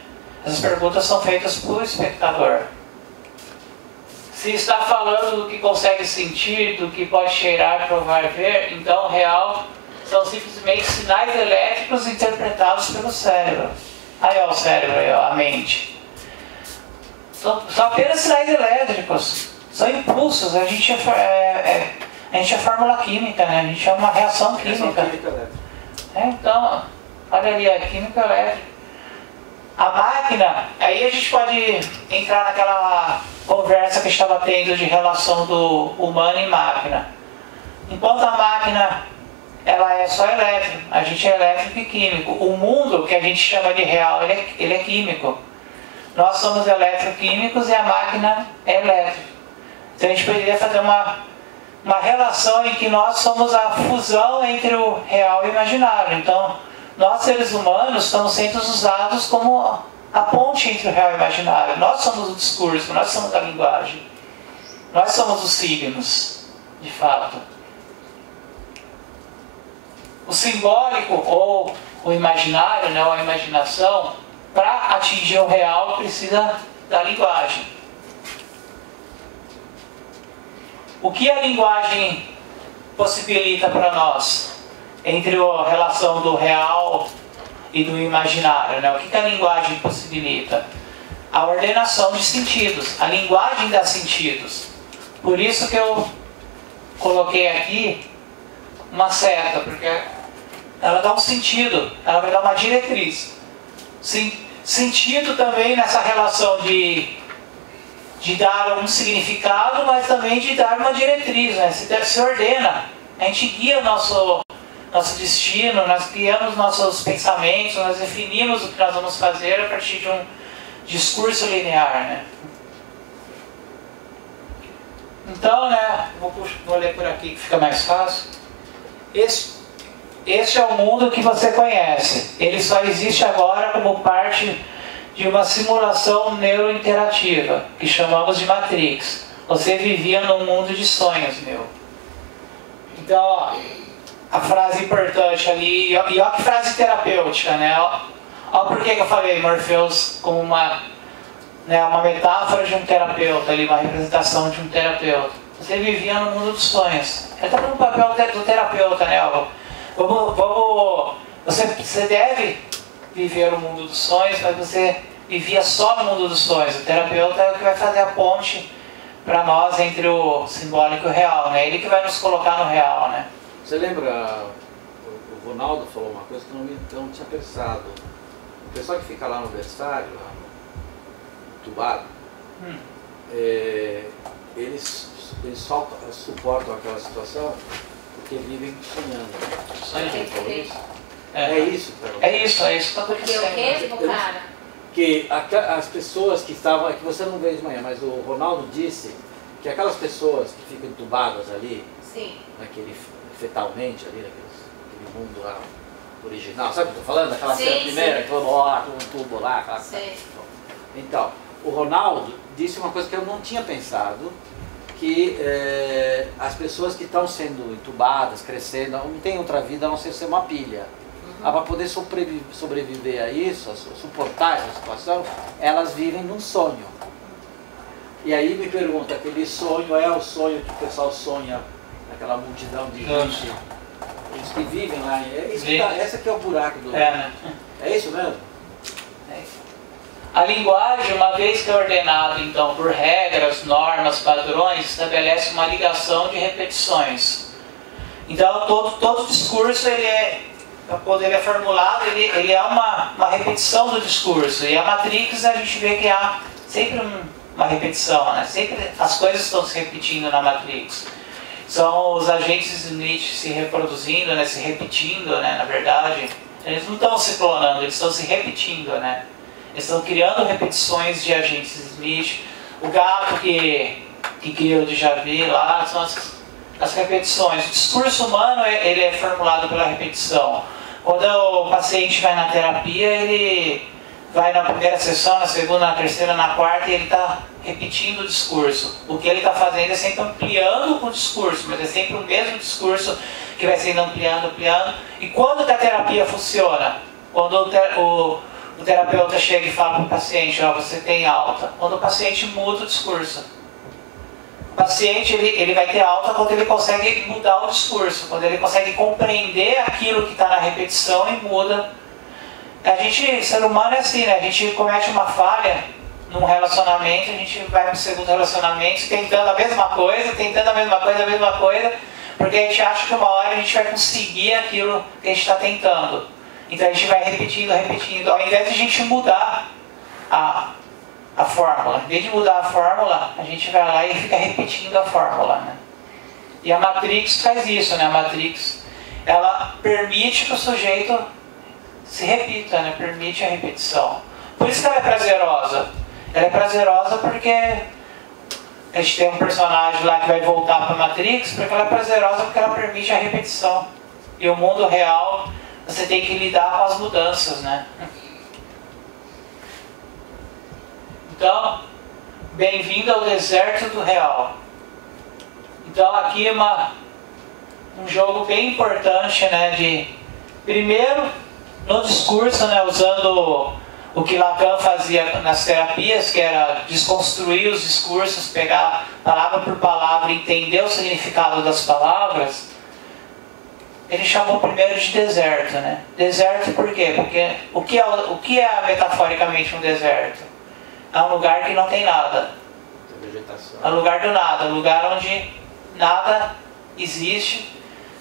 Essas perguntas são feitas para o espectador. Se está falando do que consegue sentir, do que pode cheirar, provar, ver, então o real são simplesmente sinais elétricos interpretados pelo cérebro. Aí ó, o cérebro, aí ó, a mente. São apenas sinais elétricos, são impulsos. A gente é fórmula química, né? A gente é uma reação química. Então, olha ali, a química elétrica. A máquina, aí a gente pode entrar naquela conversa que estava tendo de relação do humano e máquina. Enquanto a máquina ela é só elétrica, a gente é elétrico e químico. O mundo que a gente chama de real, ele é químico. Nós somos eletroquímicos e a máquina é elétrica. Então a gente poderia fazer uma relação em que nós somos a fusão entre o real e o imaginário. Então, nós seres humanos estamos sendo usados como a ponte entre o real e o imaginário. Nós somos o discurso, nós somos a linguagem. Nós somos os signos, de fato. O simbólico ou o imaginário, né, ou a imaginação, para atingir o real precisa da linguagem. O que a linguagem possibilita para nós? Entre a relação do real e do imaginário, né? O que a linguagem possibilita? A ordenação de sentidos. A linguagem dá sentidos. Por isso que eu coloquei aqui uma seta, porque ela dá um sentido, ela vai dar uma diretriz. Sentido também nessa relação de dar um significado, mas também de dar uma diretriz, né? Se ordena, a gente guia o nosso destino, nós guiamos nossos pensamentos, nós definimos o que nós vamos fazer a partir de um discurso linear, né? Então, né, vou ler por aqui que fica mais fácil. Este é o mundo que você conhece. Ele só existe agora como parte de uma simulação neurointerativa, que chamamos de Matrix. Você vivia num mundo de sonhos, meu. Então, ó, a frase importante ali, e ó que frase terapêutica, né? Ó por que eu falei Morpheus como uma metáfora de um terapeuta ali, uma representação de um terapeuta. Você vivia no mundo dos sonhos. Ele está no papel do terapeuta, né? Você deve viver o mundo dos sonhos, mas você vivia só no mundo dos sonhos. O terapeuta é o que vai fazer a ponte para nós entre o simbólico e o real, né? Ele que vai nos colocar no real, né? Você lembra, o Ronaldo falou uma coisa que eu não tinha pensado. O pessoal que fica lá no berçário, lá no tubado, eles só suportam aquela situação porque vivem sonhando. Sonhando. É isso, cara. É isso que está Porque o quê, cara? Que as pessoas que estavam, é que você não vê de manhã, mas o Ronaldo disse que aquelas pessoas que ficam entubadas ali, Sim. fetalmente ali, naquele mundo lá original, sabe o que eu estou falando? Aquela Sim, cena sim. primeira, que vamos lá, com um tubo lá, Sim. Então, o Ronaldo disse uma coisa que eu não tinha pensado, que as pessoas que estão sendo entubadas, crescendo, não tem outra vida a não ser uma pilha. Para poder sobreviver a isso, a suportar essa situação, elas vivem num sonho. E aí me pergunta, aquele sonho é o sonho que o pessoal sonha, aquela multidão de gente, eles que vivem lá. Esse aqui é o buraco do... né? É isso mesmo? A linguagem, uma vez que é ordenada então por regras, normas, padrões, estabelece uma ligação de repetições. Então todo discurso, quando ele é formulado, ele é uma repetição do discurso. E a Matrix, a gente vê que há sempre uma repetição, né? Sempre as coisas estão se repetindo na Matrix. São os agentes Smith se reproduzindo, né? Se repetindo, né? Na verdade, eles não estão se clonando, eles estão se repetindo, né? Eles estão criando repetições de agentes Smith. O gato que cria o déjà vu lá são as repetições. O discurso humano ele é formulado pela repetição. Quando o paciente vai na terapia, ele vai na primeira sessão, na segunda, na terceira, na quarta, e ele está repetindo o discurso. O que ele está fazendo é sempre ampliando o discurso, mas é sempre o mesmo discurso que vai sendo ampliando. E quando que a terapia funciona? Quando o terapeuta chega e fala para o paciente, você tem alta. Quando o paciente muda o discurso. O paciente ele vai ter alta quando ele consegue mudar o discurso, quando ele consegue compreender aquilo que está na repetição e muda. A gente, ser humano é assim, né? A gente comete uma falha num relacionamento, a gente vai para o segundo relacionamento tentando a mesma coisa, porque a gente acha que uma hora a gente vai conseguir aquilo que a gente está tentando. Então a gente vai repetindo. Ao invés de a gente mudar a fórmula, em vez de mudar a fórmula, a gente vai lá e fica repetindo a fórmula, né? E a Matrix faz isso, né? A Matrix, ela permite que o sujeito se repita, né? Permite a repetição. Por isso que ela é prazerosa. Ela é prazerosa porque a gente tem um personagem lá que vai voltar para a Matrix, porque ela é prazerosa porque ela permite a repetição. E o mundo real, você tem que lidar com as mudanças, né? Então, bem-vindo ao deserto do real. Então aqui é um jogo bem importante, né? Primeiro, no discurso, né? Usando o que Lacan fazia nas terapias, que era desconstruir os discursos, pegar palavra por palavra, entender o significado das palavras. Ele chamou primeiro de deserto, né? Deserto por quê? Porque o que é metaforicamente um deserto? É um lugar que não tem nada. É um lugar do nada, um lugar onde nada existe,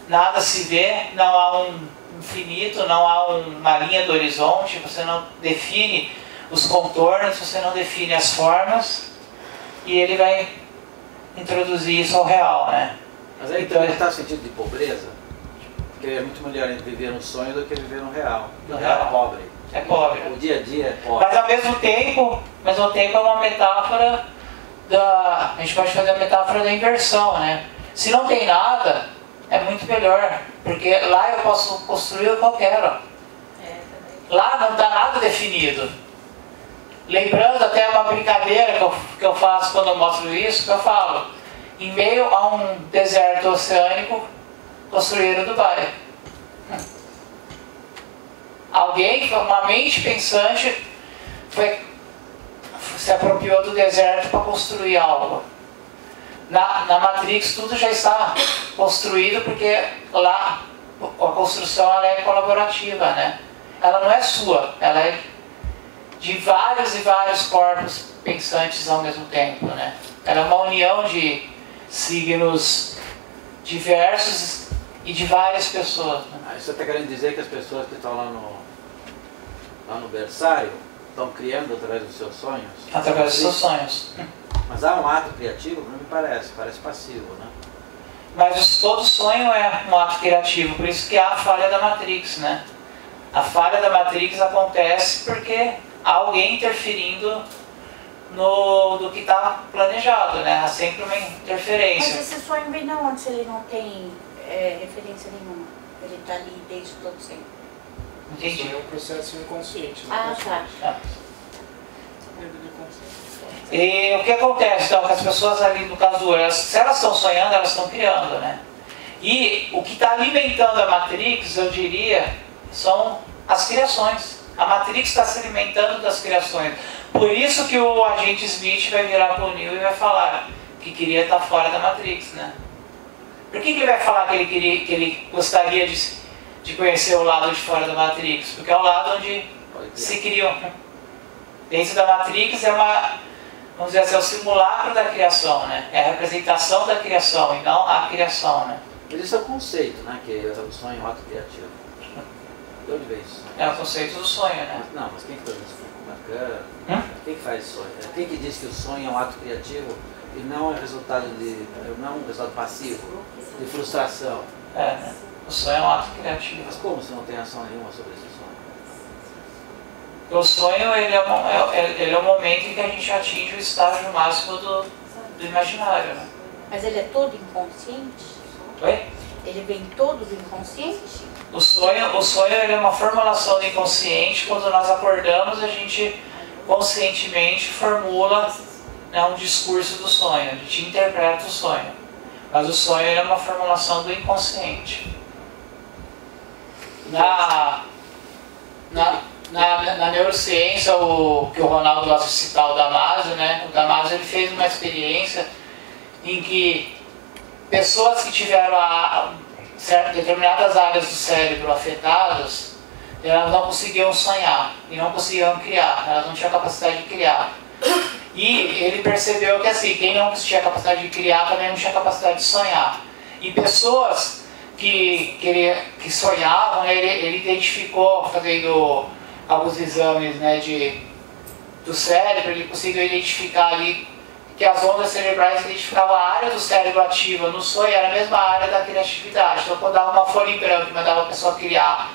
nada se vê, não há um infinito, não há uma linha do horizonte, você não define os contornos, você não define as formas, e ele vai introduzir isso ao real, né? Mas aí então, ele está sentindo de pobreza? Porque é muito melhor viver no sonho do que viver no real. O real é pobre. É pobre. O dia a dia é pobre. Mas ao mesmo tempo é uma metáfora a gente pode fazer a metáfora da inversão, né? Se não tem nada, é muito melhor, porque lá eu posso construir o que eu quero. Lá não está nada definido. Lembrando até uma brincadeira que eu faço quando eu mostro isso, que eu falo, em meio a um deserto oceânico, construíram Dubai. Alguém, uma mente pensante, se apropriou do deserto para construir algo. Na Matrix tudo já está construído, porque lá a construção ela é colaborativa, né? Ela não é sua, ela é de vários e vários corpos pensantes ao mesmo tempo, né? Ela é uma união de signos diversos e de várias pessoas, né? Você está querendo dizer que as pessoas que estão lá no berçário estão criando através dos seus sonhos? Através dos seus sonhos. Mas há um ato criativo? Não me parece passivo, né? Mas todo sonho é um ato criativo, por isso que há a falha da Matrix, né? A falha da Matrix acontece porque há alguém interferindo no que está planejado, né? Há sempre uma interferência. Mas esse sonho vem de onde se ele não tem referência nenhuma? Ele está ali desde todo sempre. Entendi. Isso é um processo inconsciente. Né? Ah, tá. E o que acontece, então, que as pessoas ali, no caso do olho, se elas estão sonhando, elas estão criando, né? E o que está alimentando a Matrix, eu diria, são as criações. A Matrix está se alimentando das criações. Por isso que o agente Smith vai virar para o Neo e vai falar que queria estar fora da Matrix, né? Por que ele vai falar que ele gostaria de conhecer o lado de fora da Matrix? Porque é o lado onde se criam. Dentro da Matrix é vamos dizer assim, é o simulacro da criação, né? É a representação da criação e não a criação, né? Mas isso é o conceito, né? Que é o sonho autocriativo. De onde vem isso? É o conceito do sonho, né? Mas quem que faz isso? Bacana. Quem que faz sonho? Quem que diz que o sonho é um ato criativo e não é resultado não um resultado passivo, de frustração? Né? O sonho é um ato criativo. Mas como você não tem ação nenhuma sobre esse sonho? O sonho ele é o momento em que a gente atinge o estágio máximo do imaginário, né? Mas ele é todo inconsciente? Oi? Ele vem todo do inconsciente? O sonho ele é uma formulação do inconsciente. Quando nós acordamos, a gente conscientemente formula, né, um discurso do sonho, a gente interpreta o sonho. Mas o sonho é uma formulação do inconsciente. Na neurociência, que o Ronaldo gosta de citar, o Damasio, né? O Damasio ele fez uma experiência em que pessoas que tiveram determinadas áreas do cérebro afetadas, elas não conseguiam sonhar e não conseguiam criar, elas não tinham capacidade de criar. E ele percebeu que assim, quem não tinha capacidade de criar também não tinha capacidade de sonhar. E pessoas que sonhavam, ele identificou, fazendo alguns exames, né, do cérebro, ele conseguiu identificar ali que as ondas cerebrais identificavam a área do cérebro ativa no sonho, era a mesma área da criatividade. Então quando dava uma folha em branco e mandava a pessoa criar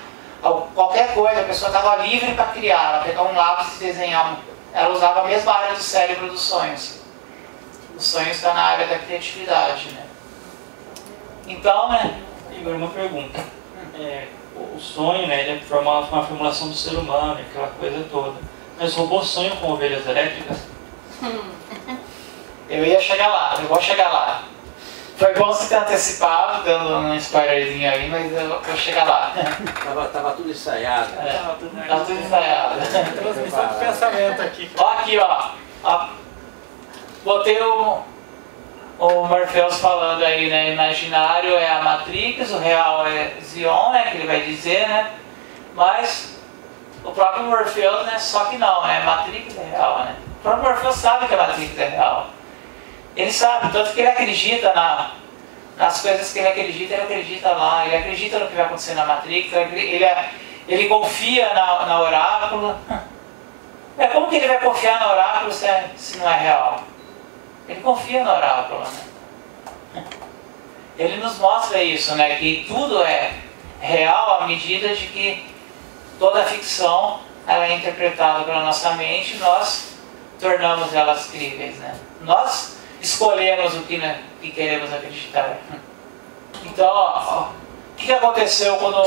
qualquer coisa, a pessoa estava livre para criar, ela pegava um lápis e desenhava, ela usava a mesma área do cérebro dos sonhos. O sonho está na área da criatividade, né? Então, né? Igor, uma pergunta. O sonho, né, ele é uma formulação do ser humano, aquela coisa toda. Mas robôs sonham com ovelhas elétricas? Eu ia chegar lá, eu vou chegar lá. Foi bom você ter antecipado, dando um spoilerzinho aí, mas eu vou chegar lá. Tava tudo ensaiado. Tava tudo ensaiado. Transmissão de pensamento aqui. Ó aqui, ó. Botei o Morpheus falando aí, né? Imaginário é a Matrix, o real é Zion, né? Que ele vai dizer, né? Mas o próprio Morpheus, né? Só que não, né? Matrix é real, né? O próprio Morpheus sabe que a Matrix é real. Ele sabe, tanto que ele acredita nas coisas que ele acredita lá, ele acredita no que vai acontecer na Matrix, ele confia na oráculo. Como que ele vai confiar no oráculo se não é real? Ele confia no oráculo, né? Ele nos mostra isso, né? Que tudo é real à medida de que toda a ficção ela é interpretada pela nossa mente e nós tornamos elas críveis, né? Nós escolhemos o que queremos acreditar. Então, o que aconteceu quando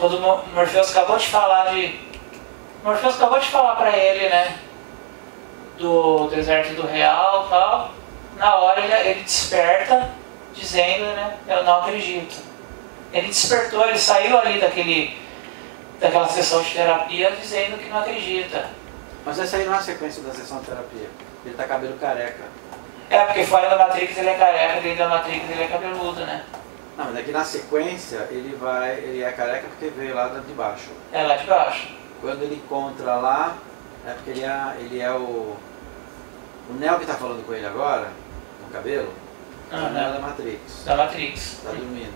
o Morpheus acabou de falar Morpheus acabou de falar para ele, né? Do deserto do real e tal. Na hora ele desperta dizendo, né? Eu não acredito. Ele despertou, ele saiu ali daquela sessão de terapia dizendo que não acredita. Mas essa aí não é a sequência da sessão de terapia. Ele tá cabelo careca. Porque fora da Matrix ele é careca, dentro da Matrix ele é cabeludo, né? Não, mas aqui na sequência ele é careca porque veio lá de baixo. É lá de baixo. Quando ele encontra lá, é porque ele é o Neo que tá falando com ele agora, com o cabelo, é o Neo da Matrix. Da Matrix. Tá dormindo.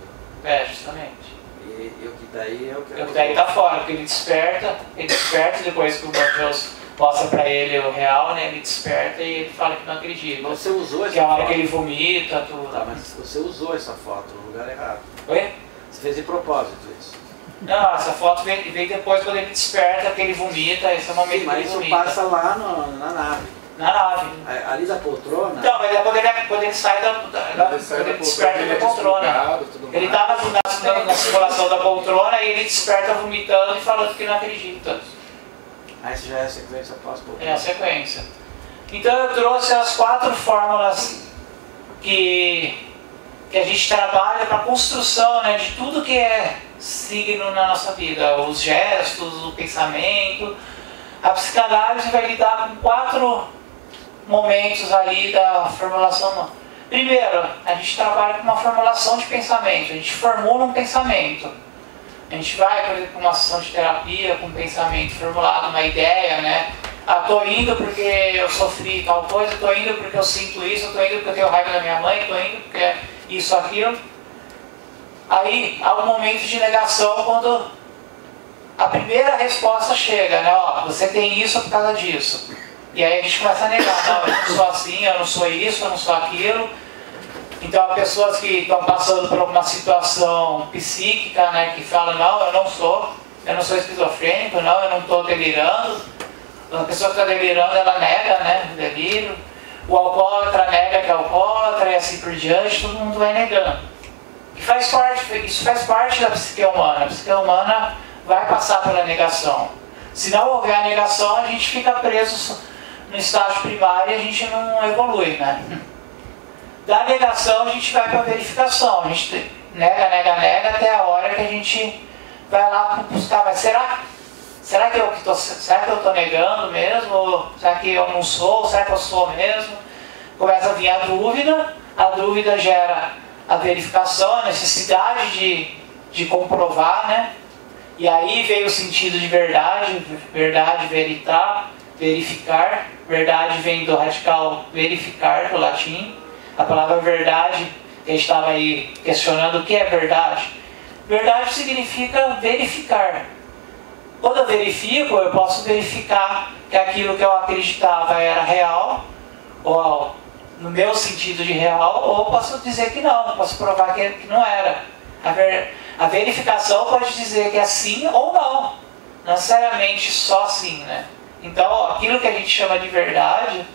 Justamente. E o que tá aí é o que... O que tá aí tá fora, porque ele desperta depois que o Morpheus mostra pra ele o real, né? Ele desperta e ele fala que não acredita. Você usou essa que é a hora foto. que ele vomita, tudo. Tá, mas você usou essa foto no lugar errado. Oi? Você fez de propósito isso. Não, essa foto veio depois quando ele desperta, que ele vomita, esse é o momento Sim, que mas ele isso vomita. passa lá na nave. Na nave. Ali da poltrona... Então, mas é quando ele sai quando ele desperta da poltrona. Ele estava na simulação da poltrona e ele desperta vomitando e falando que não acredita. Essa já é a sequência próxima? É a sequência. Então eu trouxe as 4 fórmulas que a gente trabalha para a construção, né, de tudo que é signo na nossa vida. Os gestos, o pensamento. A psicanálise vai lidar com 4 momentos ali da formulação. Primeiro, a gente trabalha com uma formulação de pensamento. A gente formula um pensamento. A gente vai, por exemplo, para uma sessão de terapia com um pensamento formulado, uma ideia, né? Ah, tô indo porque eu sofri tal coisa, tô indo porque eu sinto isso, tô indo porque eu tenho raiva da minha mãe, tô indo porque é isso, aquilo. Aí há um momento de negação quando a primeira resposta chega, né? Ó, você tem isso por causa disso. E aí a gente começa a negar, não, eu não sou assim, eu não sou isso, eu não sou aquilo. Então, há pessoas que estão passando por alguma situação psíquica, né, que falam, não, eu não sou esquizofrênico, não, eu não estou delirando. A pessoa que está delirando, ela nega, né, o delírio. O alcoólatra nega que é alcoólatra e assim por diante, todo mundo vai negando. Isso faz parte da psique humana. A psique humana vai passar pela negação. Se não houver a negação, a gente fica preso no estágio primário e a gente não evolui, né? Da negação a gente vai para a verificação, a gente nega até a hora que a gente vai lá buscar, mas será que eu estou negando mesmo? Ou será que eu não sou? Será que eu sou mesmo? Começa a vir a dúvida gera a verificação, a necessidade de comprovar, né? E aí veio o sentido de verdade, veritar, verificar. Verdade vem do radical verificar, do latim. A palavra verdade, a gente estava aí questionando o que é verdade. Verdade significa verificar. Quando eu verifico, eu posso verificar que aquilo que eu acreditava era real, ou no meu sentido de real, ou posso dizer que não, posso provar que não era. A verificação pode dizer que é sim ou não, não necessariamente só sim, né? Então, aquilo que a gente chama de verdade,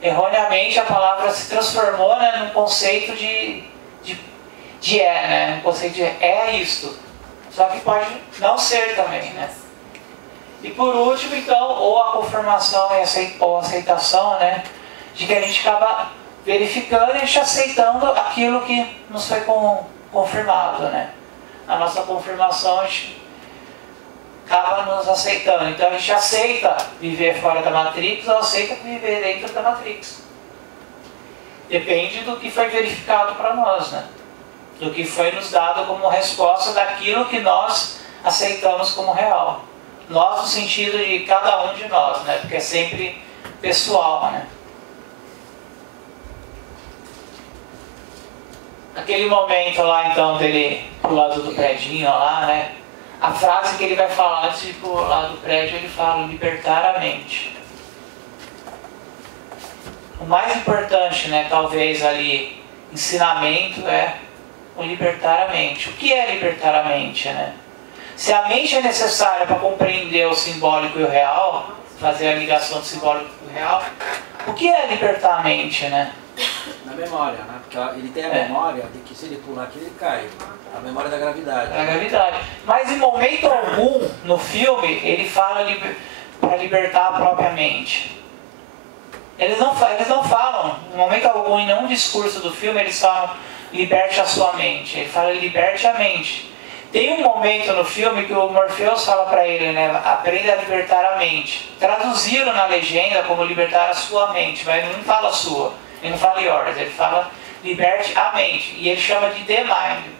erroneamente a palavra se transformou, né, num conceito de né? Um conceito de é isto. Só que pode não ser também, né? E por último, então, ou a confirmação ou a aceitação, né? De que a gente acaba verificando e a gente aceitando aquilo que nos foi confirmado, né? A nossa confirmação a gente acaba nos aceitando. Então a gente aceita viver fora da Matrix ou aceita viver dentro da Matrix. Depende do que foi verificado para nós, né? Do que foi nos dado como resposta daquilo que nós aceitamos como real. Nós no sentido de cada um de nós, né? Porque é sempre pessoal, né? Aquele momento lá então dele pro lado do predinho lá, né? A frase que ele vai falar antes de ir pro lado do prédio, ele fala libertar a mente. O mais importante, né, talvez ali, ensinamento é o libertar a mente. O que é libertar a mente, né? Se a mente é necessária para compreender o simbólico e o real, fazer a ligação do simbólico e o real, o que é libertar a mente, né? Na memória, né? Porque ele tem a memória de que se ele pular aqui ele cai. A memória da gravidade. Da gravidade. Mas em momento algum no filme ele fala para libertar a própria mente. Eles não falam, em momento algum, em nenhum discurso do filme eles falam liberte a sua mente. Ele fala liberte a mente. Tem um momento no filme que o Morpheus fala para ele, né? Aprenda a libertar a mente. Traduziram na legenda como libertar a sua mente, mas ele não fala a sua. Ele não fala yours, ele fala liberte a mente. E ele chama de the mind.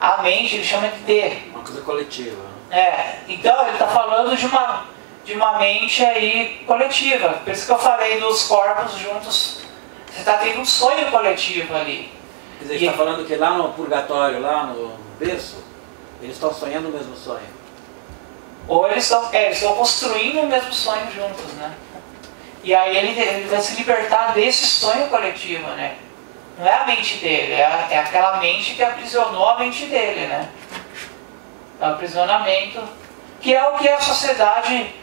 A mente ele chama de the. Uma coisa coletiva. Então ele está falando de uma mente aí coletiva. Por isso que eu falei dos corpos juntos. Você está tendo um sonho coletivo ali. Quer dizer, está falando que lá no purgatório, lá no berço, eles estão sonhando o mesmo sonho. Ou eles estão construindo o mesmo sonho juntos, né? E aí ele vai se libertar desse sonho coletivo, né? Não é a mente dele, é aquela mente que aprisionou a mente dele, né? É o aprisionamento, que é o que a sociedade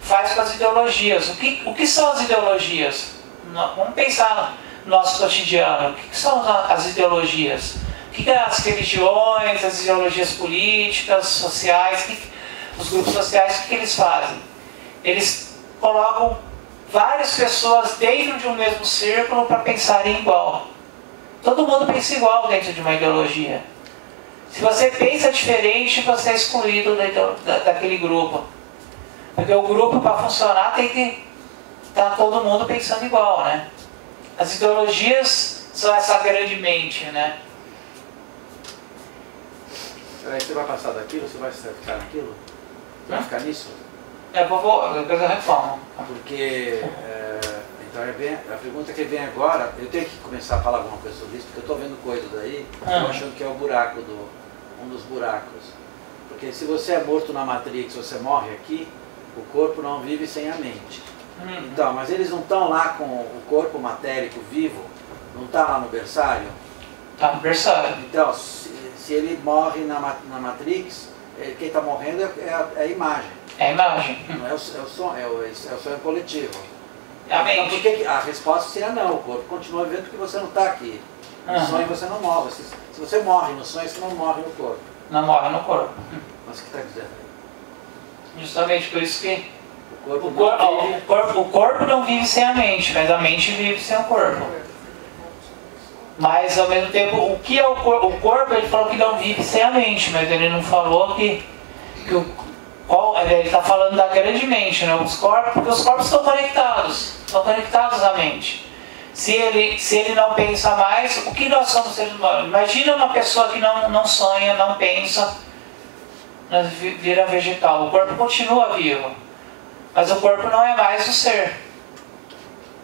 faz com as ideologias. O que são as ideologias? Vamos pensar no nosso cotidiano. O que são as ideologias? O que as religiões, as ideologias políticas, sociais, os grupos sociais, o que eles fazem? eles colocam várias pessoas dentro de um mesmo círculo para pensarem igual. Todo mundo pensa igual dentro de uma ideologia. Se você pensa diferente, você é excluído daquele grupo. Porque o grupo, para funcionar, tem que estar todo mundo pensando igual, né? As ideologias são essa grande mente, né? Aí você vai passar daquilo, você vai ficar naquilo? Você vai ficar nisso? Depois eu reformo. Porque, então a pergunta que vem agora, eu tenho que começar a falar alguma coisa sobre isso, porque eu estou vendo coisas aí, eu achando que é o buraco, um dos buracos. Porque se você é morto na Matrix, você morre aqui, o corpo não vive sem a mente. Então, mas eles não estão lá com o corpo matérico vivo, não está lá no berçário? Está no berçário. Então, se ele morre na Matrix, quem está morrendo é a imagem. É a imagem. Não é o sonho, é o sonho coletivo. É a mente. Então, porque a resposta seria não, o corpo continua vivendo porque você não está aqui. No sonho você não morre. Se você morre no sonho, você não morre no corpo. Não morre no corpo. Mas o que está dizendo aí? Justamente por isso que O corpo não vive sem a mente, mas a mente vive sem o corpo. Mas ao mesmo tempo, o que é o corpo? O corpo, ele falou que não vive sem a mente, mas ele não falou que ele está falando da grande mente, né? Porque os corpos estão conectados à mente. Se ele não pensa mais, o que nós somos seres humanos? Imagina uma pessoa que não sonha, não pensa, vira vegetal. O corpo continua vivo, mas o corpo não é mais o ser.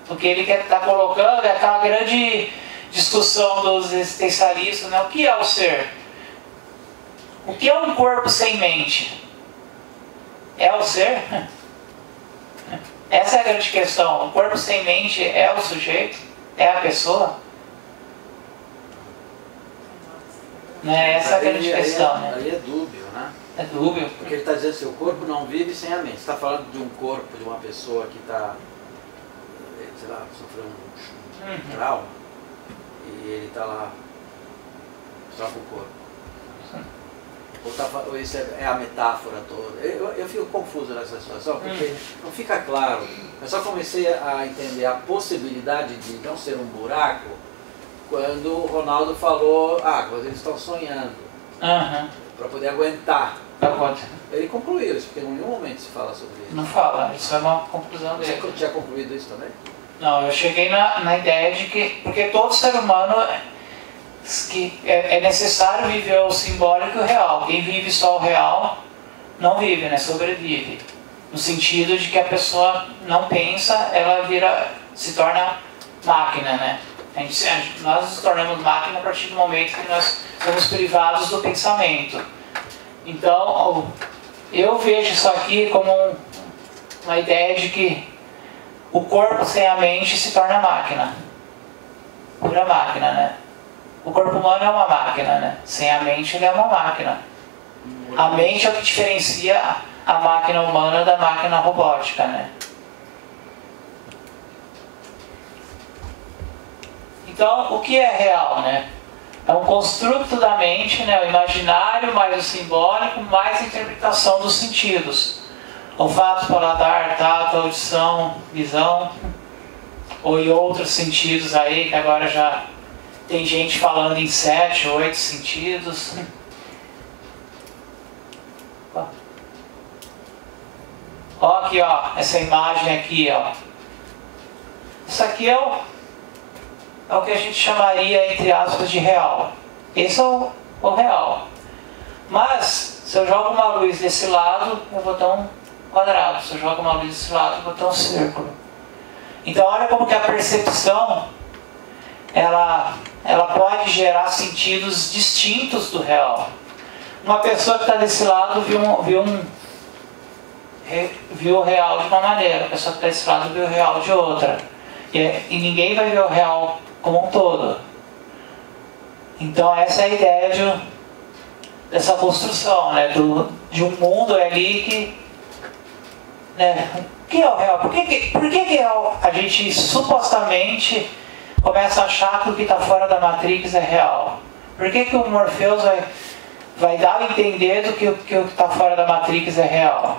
O que ele está colocando é aquela grande discussão dos existencialistas, né? O que é o ser? O que é um corpo sem mente? É o ser? Essa é a grande questão. O corpo sem mente é o sujeito? É a pessoa? Né? Essa é a grande questão. Né? Aí é dúbio, né? É dúbio. Porque ele está dizendo assim, o corpo não vive sem a mente. Você está falando de um corpo, de uma pessoa que está, sei lá, sofreu um trauma, e ele está lá só com o corpo. Ou isso é a metáfora toda? Eu fico confuso nessa situação, porque não fica claro. Eu só comecei a entender a possibilidade de não ser um buraco quando o Ronaldo falou, quando eles estão sonhando, para poder aguentar. Ele concluiu isso, porque em nenhum momento se fala sobre isso. Não fala, isso é uma conclusão dele. Você tinha concluído isso também? Não, eu cheguei na ideia de que, porque todo ser humano, que é necessário viver o simbólico e o real. Quem vive só o real, não vive, né? Sobrevive. No sentido de que a pessoa não pensa, ela se torna máquina, né? Nós nos tornamos máquina a partir do momento que nós somos privados do pensamento. Então, eu vejo isso aqui como uma ideia de que o corpo sem a mente se torna máquina. Pura máquina, né? O corpo humano é uma máquina, né? Sem a mente ele é uma máquina. A mente é o que diferencia a máquina humana da máquina robótica, né? Então, o que é real, né? É um construto da mente, né? O imaginário mais o simbólico, mais a interpretação dos sentidos. Olfato, paladar, tato, audição, visão, ou em outros sentidos aí, que agora já tem gente falando em 7, 8 sentidos. Ó aqui, ó, essa imagem aqui, ó. Isso aqui é o que a gente chamaria, entre aspas, de real. Esse é o real. Mas, se eu jogo uma luz desse lado, eu vou ter um quadrado. Se eu jogo uma luz desse lado, eu vou ter um círculo. Então, olha como que a percepção, ela pode gerar sentidos distintos do real. Uma pessoa que está desse lado viu o real de uma maneira, a pessoa que está desse lado viu o real de outra. E ninguém vai ver o real como um todo. Então essa é a ideia dessa construção, né? De um mundo ali que... Né? O que é o real? Por que a gente supostamente começa a achar que o que está fora da Matrix é real? Por que o Morpheus vai dar a entender do que o que está fora da Matrix é real?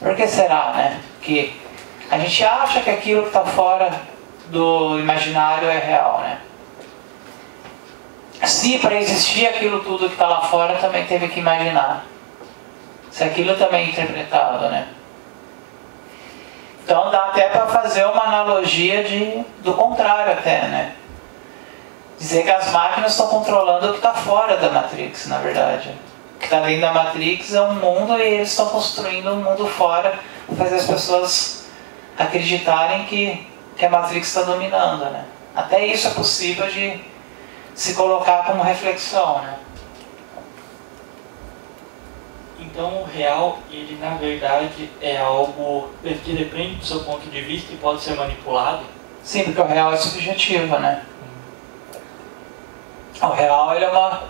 Por que será, né? Que a gente acha que aquilo que está fora do imaginário é real, né? Se para existir aquilo tudo que está lá fora, também teve que imaginar. Se aquilo também é interpretado, né? Então dá até para fazer uma analogia do contrário até, né? Dizer que as máquinas estão controlando o que está fora da Matrix, na verdade. O que está dentro da Matrix é um mundo e eles estão construindo um mundo fora para fazer as pessoas acreditarem que a Matrix está dominando, né? Até isso é possível de se colocar como reflexão, né? Então o real, ele na verdade é algo que depende do seu ponto de vista e pode ser manipulado? Sim, porque o real é subjetivo, né? O real ele é uma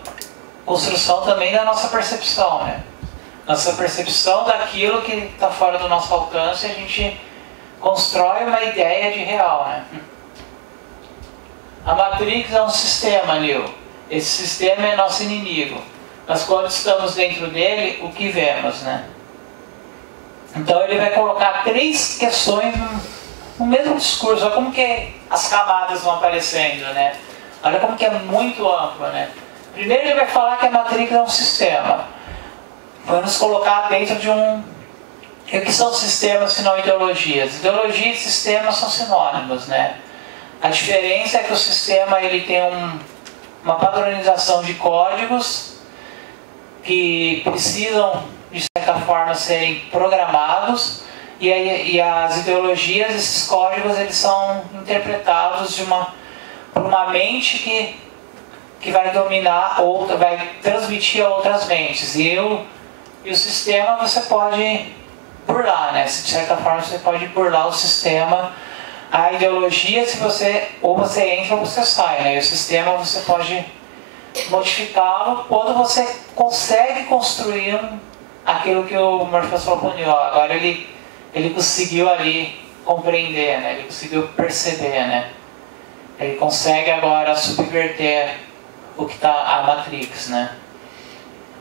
construção também da nossa percepção, né? Nossa percepção daquilo que está fora do nosso alcance, a gente constrói uma ideia de real, né? A Matrix é um sistema, Neil. Esse sistema é nosso inimigo. Mas quando estamos dentro dele, o que vemos, né? Então ele vai colocar 3 questões no mesmo discurso. Olha como que as camadas vão aparecendo, né? Olha como que é muito amplo, né? Primeiro ele vai falar que a Matrix é um sistema. Vai nos colocar dentro de um... O que são sistemas se não ideologias? Ideologia e sistema são sinônimos, né? A diferença é que o sistema ele tem uma padronização de códigos que precisam, de certa forma, serem programados e as ideologias, esses códigos, eles são interpretados por uma mente que vai dominar ou vai transmitir a outras mentes. E o sistema você pode burlar, né? De certa forma você pode burlar o sistema. A ideologia, se você entra ou você sai, né? E o sistema você pode modificá-lo quando você consegue construir aquilo que o Morpheus falou. Agora ele conseguiu ali compreender, né? Ele conseguiu perceber, né? Ele consegue agora subverter o que está a Matrix, né?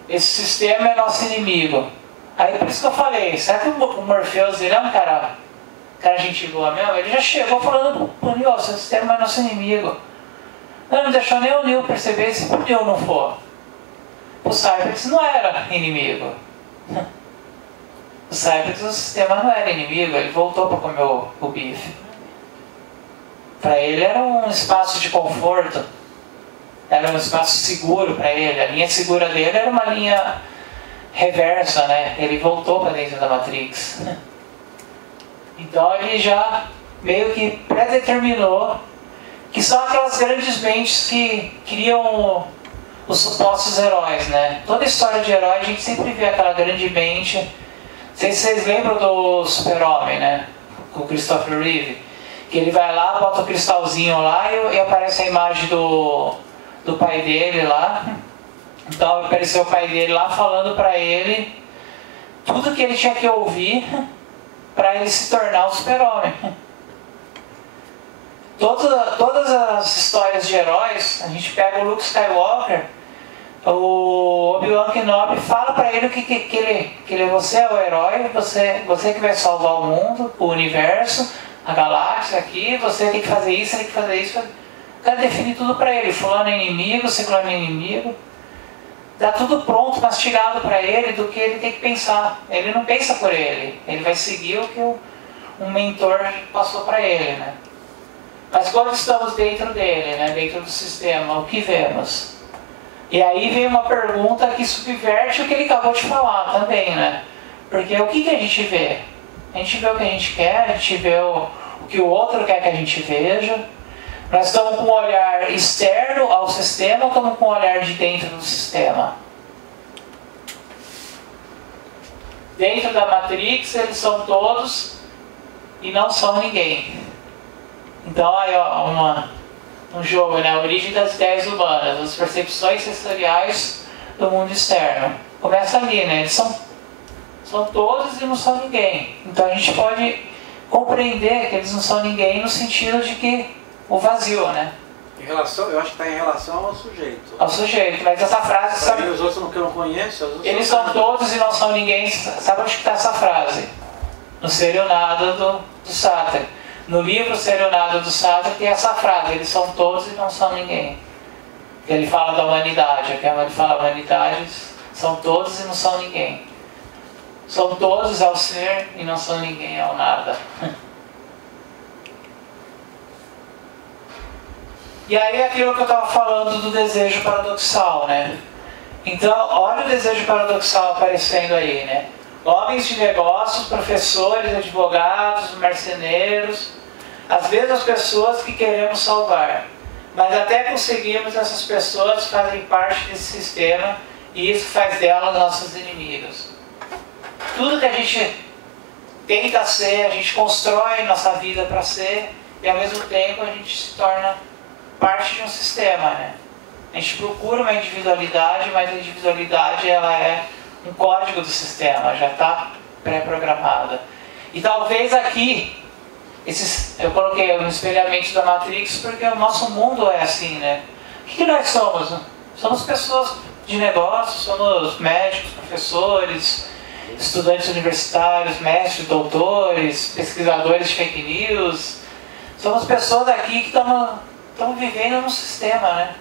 Esse sistema é nosso inimigo. Aí por isso que eu falei, será que o Morpheus ele é um cara gente boa mesmo? Ele já chegou falando pro Neo, esse sistema é nosso inimigo. Não deixou nem o Neo perceber se o Neo não for. O Cybertron não era inimigo. O Cybertron, o sistema não era inimigo, ele voltou para comer o bife. Para ele era um espaço de conforto, era um espaço seguro para ele. A linha segura dele era uma linha reversa, né? Ele voltou para dentro da Matrix. Então ele já meio que predeterminou que são aquelas grandes mentes que criam os supostos heróis, né? Toda história de herói a gente sempre vê aquela grande mente. Não sei se vocês lembram do Super-Homem, né? Com o Christopher Reeve. Que ele vai lá, bota o cristalzinho lá e aparece a imagem do pai dele lá. Então apareceu o pai dele lá falando para ele tudo que ele tinha que ouvir para ele se tornar o Super-Homem. Todas as histórias de heróis, a gente pega o Luke Skywalker, o Obi-Wan Kenobi fala para ele que você é o herói, você que vai salvar o mundo, o universo, a galáxia aqui, você tem que fazer isso, tem que fazer isso. O cara define tudo para ele, fulano é inimigo, ciclano é inimigo. Dá tudo pronto, mastigado para ele do que ele tem que pensar. Ele não pensa por ele, ele vai seguir o que um mentor passou para ele, né? Mas quando estamos dentro dele, né, dentro do sistema, o que vemos? E aí vem uma pergunta que subverte o que ele acabou de falar também, né? Porque o que a gente vê? A gente vê o que a gente quer, a gente vê o que o outro quer que a gente veja. Nós estamos com um olhar externo ao sistema ou estamos com um olhar de dentro do sistema? Dentro da Matrix eles são todos e não são ninguém. Então aí ó, um jogo, né? A origem das ideias humanas, as percepções sensoriais do mundo externo. Começa ali, né? Eles são todos e não são ninguém. Então a gente pode compreender que eles não são ninguém no sentido de que o vazio, né? Eu acho que está em relação ao sujeito. Ao sujeito, mas essa frase... Para mim, os outros que eu não conheço... Eles são todos e não são ninguém. Sabe onde está essa frase? no Ser e o Nada do Sartre. No livro Ser e o Nada do Sartre tem essa frase: eles são todos e não são ninguém. Ele fala da humanidade, aqui ele fala humanidades são todos e não são ninguém. São todos ao ser e não são ninguém ao nada. E aí aquilo que eu estava falando do desejo paradoxal, né? Então, olha o desejo paradoxal aparecendo aí, né? Homens de negócios, professores, advogados, marceneiros, as mesmas pessoas que queremos salvar. Mas até conseguirmos, essas pessoas fazem parte desse sistema e isso faz delas nossos inimigos. Tudo que a gente tenta ser, a gente constrói nossa vida para ser e ao mesmo tempo a gente se torna parte de um sistema, né? A gente procura uma individualidade, mas a individualidade ela é um código do sistema, já está pré-programada. E talvez aqui, eu coloquei no espelhamento da Matrix porque o nosso mundo é assim, né? O que nós somos? Somos pessoas de negócios, somos médicos, professores, estudantes universitários, mestres, doutores, pesquisadores de fake news. Somos pessoas aqui que estamos vivendo num sistema, né?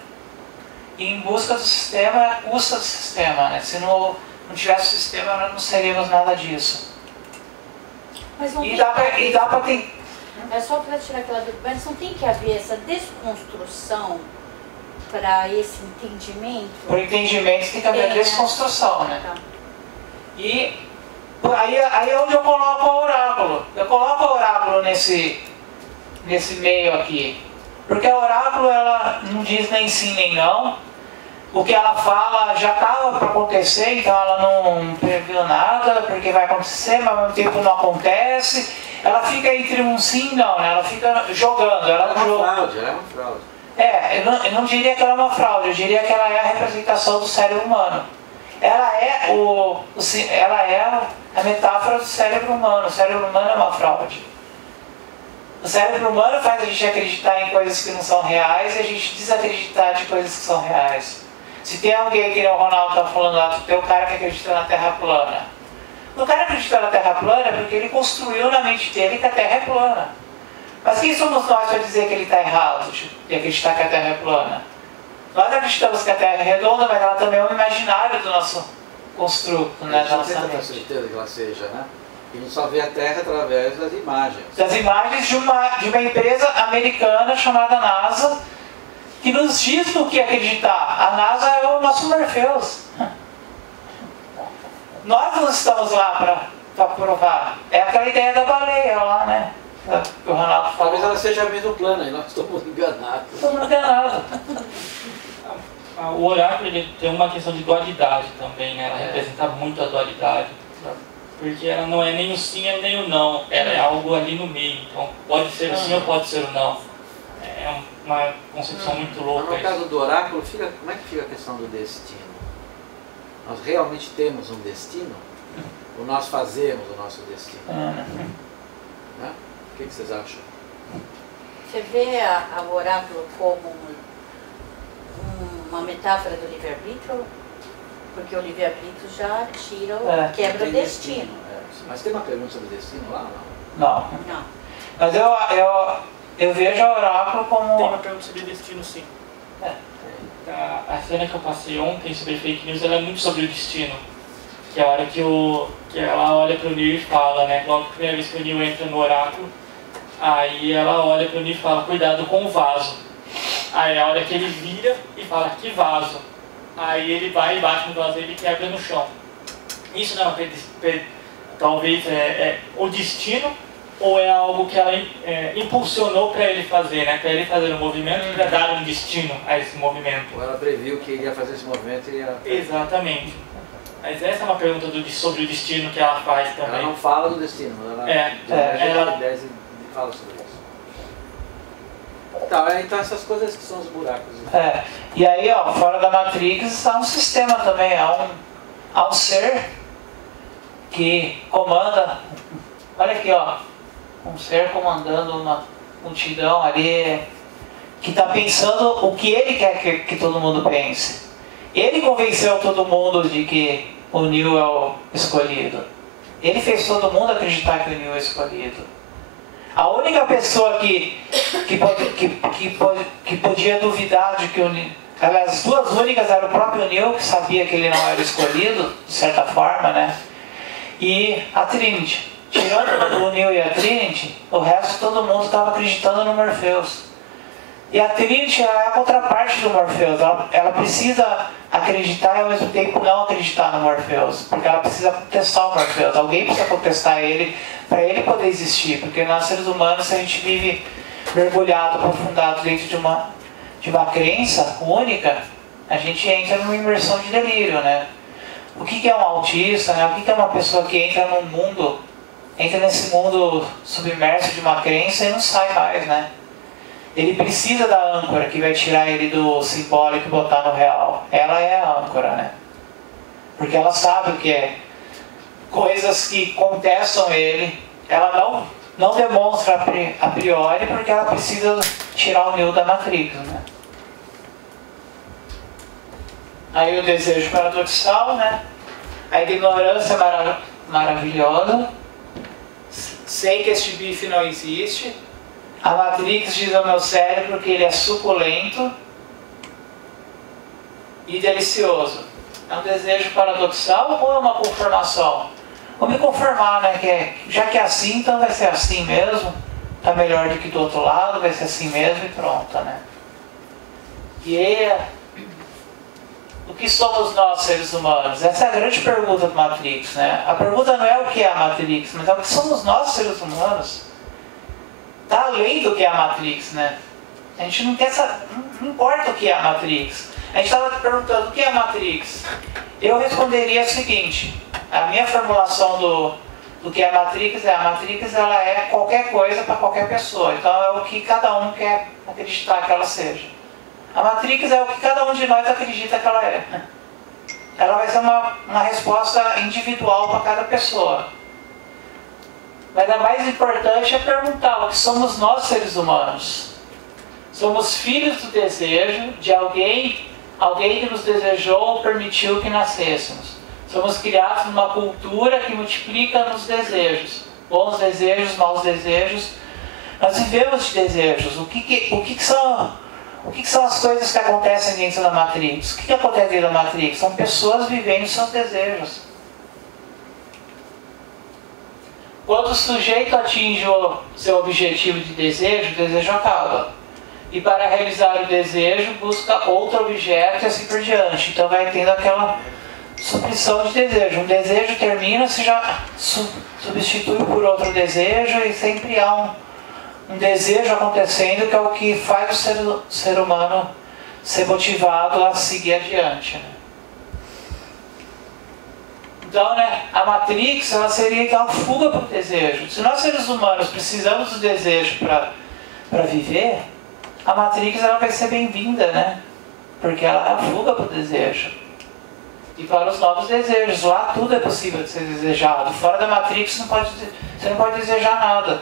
E em busca do sistema, é a custa do sistema, né? Se não tivesse o sistema, nós não seríamos nada disso. Mas não E dá para ter... É só para tirar aquela dúvida, mas não tem que haver essa desconstrução para esse entendimento? Por entendimento tem que haver desconstrução, né? Tá. E aí é onde eu coloco o oráculo. Eu coloco o oráculo nesse meio aqui. Porque a oráculo, ela não diz nem sim nem não. O que ela fala já estava para acontecer, então ela não previu nada, porque vai acontecer, mas ao mesmo tempo não acontece. Ela fica entre um sim e não, né? Ela fica jogando. Ela é uma fraude, ela é uma fraude. Eu não diria que ela é uma fraude, eu diria que ela é a representação do cérebro humano. Ela é a metáfora do cérebro humano. O cérebro humano é uma fraude. O cérebro humano faz a gente acreditar em coisas que não são reais e a gente desacreditar de coisas que são reais. Se tem alguém que o Ronaldo está falando lá, tem um cara que acredita na Terra plana. O cara acredita na Terra plana porque ele construiu na mente dele que a Terra é plana. Mas quem somos nós para dizer que ele está errado de acreditar que a Terra é plana? Nós acreditamos que a Terra é redonda, mas ela também é um imaginário do nosso construto, né? A gente não tem certeza que ela seja, né? A gente só vê a Terra através das imagens. Das imagens de uma empresa americana chamada NASA, que nos diz no que acreditar. A NASA é o nosso Morpheus. Nós não estamos lá para provar. É aquela ideia da baleia lá, né? Que o Ronaldo falou. Talvez ela seja a mesma plana e nós estamos enganados. Estamos enganados. O oráculo ele tem uma questão de dualidade também, né? Ela representa muito a dualidade. Porque ela não é nem o sim nem o não. Ela é algo ali no meio. Então pode ser o sim ou pode ser o não. É uma concepção muito louca. Mas no caso do oráculo, como é que fica a questão do destino? Nós realmente temos um destino? Ou nós fazemos o nosso destino? Né? O que vocês acham? Você vê o oráculo como uma metáfora do livre-arbítrio? Porque o livre-arbítrio já tira quebra o destino. Mas tem uma pergunta sobre destino lá? Não. Não. Mas eu vejo o oráculo como... Tem uma pergunta sobre destino, sim. A cena que eu passei ontem sobre fake news, ela é muito sobre o destino. Que é a hora que ela olha para o Neil e fala, né? Logo a primeira vez que o Neil entra no oráculo, aí ela olha para o Neil e fala, cuidado com o vaso. Aí a hora que ele vira e fala, que vaso? Aí ele vai e bate no vaso e ele quebra no chão. Isso não é talvez o destino, ou é algo que ela impulsionou para ele fazer, né? Para ele fazer um movimento para dar um destino a esse movimento. Ou ela previu que iria fazer esse movimento e ia... Exatamente. Mas essa é uma pergunta sobre o destino que ela faz também. Ela não fala do destino, mas ela fala sobre isso. Então essas coisas que são os buracos. E aí, fora da Matrix, há um sistema também, há um ser que comanda. Olha aqui, um ser comandando uma multidão ali, que está pensando o que ele quer que todo mundo pense. Ele convenceu todo mundo de que o Neo é o escolhido. Ele fez todo mundo acreditar que o Neo é escolhido. A única pessoa que podia duvidar de que o Neo... As duas únicas eram o próprio Neo, que sabia que ele não era escolhido, de certa forma, né? E a Trinity. Tirando o Neo e a Trinity, o resto todo mundo estava acreditando no Morpheus. E a Trinity é a contraparte do Morpheus. Ela precisa acreditar e ao mesmo tempo não acreditar no Morpheus. Porque ela precisa contestar o Morpheus. Alguém precisa contestar ele para ele poder existir. Porque nós seres humanos, se a gente vive mergulhado, aprofundado dentro de uma crença única, a gente entra numa imersão de delírio, né? O que é um autista, né? O que é uma pessoa que entra num mundo, entra nesse mundo submerso de uma crença e não sai mais, né? Ele precisa da âncora que vai tirar ele do simbólico e botar no real. Ela é a âncora, né? Porque ela sabe o que é. Coisas que contestam ele, ela não demonstra a priori porque ela precisa tirar o Neo da Matrix, né? Aí o desejo paradoxal, né? A ignorância maravilhosa. Sei que este bife não existe. A Matrix diz ao meu cérebro que ele é suculento e delicioso. É um desejo paradoxal ou é uma conformação? Vou me conformar, né? Já que é assim, então vai ser assim mesmo. Tá melhor do que do outro lado, vai ser assim mesmo e pronto, né? E o que somos nós, seres humanos? Essa é a grande pergunta do Matrix, né? A pergunta não é o que é a Matrix, mas é o que somos nós, seres humanos. Está além do que é a Matrix, né? A gente não quer saber, não importa o que é a Matrix. A gente estava perguntando o que é a Matrix. Eu responderia o seguinte: a minha formulação do que é a Matrix ela é qualquer coisa para qualquer pessoa. Então é o que cada um quer acreditar que ela seja. A Matrix é o que cada um de nós acredita que ela é. Ela vai ser uma resposta individual para cada pessoa. Mas a mais importante é perguntar o que somos nós, seres humanos. Somos filhos do desejo de alguém que nos desejou ou permitiu que nascêssemos. Somos criados numa cultura que multiplica nos desejos. Bons desejos, maus desejos. Nós vivemos de desejos. O que são as coisas que acontecem dentro da Matrix? O que acontece dentro da Matrix? São pessoas vivendo seus desejos. Quando o sujeito atinge o seu objetivo de desejo, o desejo acaba. E para realizar o desejo, busca outro objeto e assim por diante. Então vai tendo aquela supressão de desejo. Um desejo termina, se já substitui por outro desejo e sempre há um desejo acontecendo, que é o que faz o ser humano ser motivado a seguir adiante, né? Então, né, a Matrix ela seria aquela fuga para o desejo. Se nós seres humanos precisamos do desejo para viver, a Matrix ela vai ser bem-vinda, né? Porque ela é a fuga para o desejo. E para os novos desejos. Lá tudo é possível de ser desejado. Fora da Matrix você não pode desejar nada.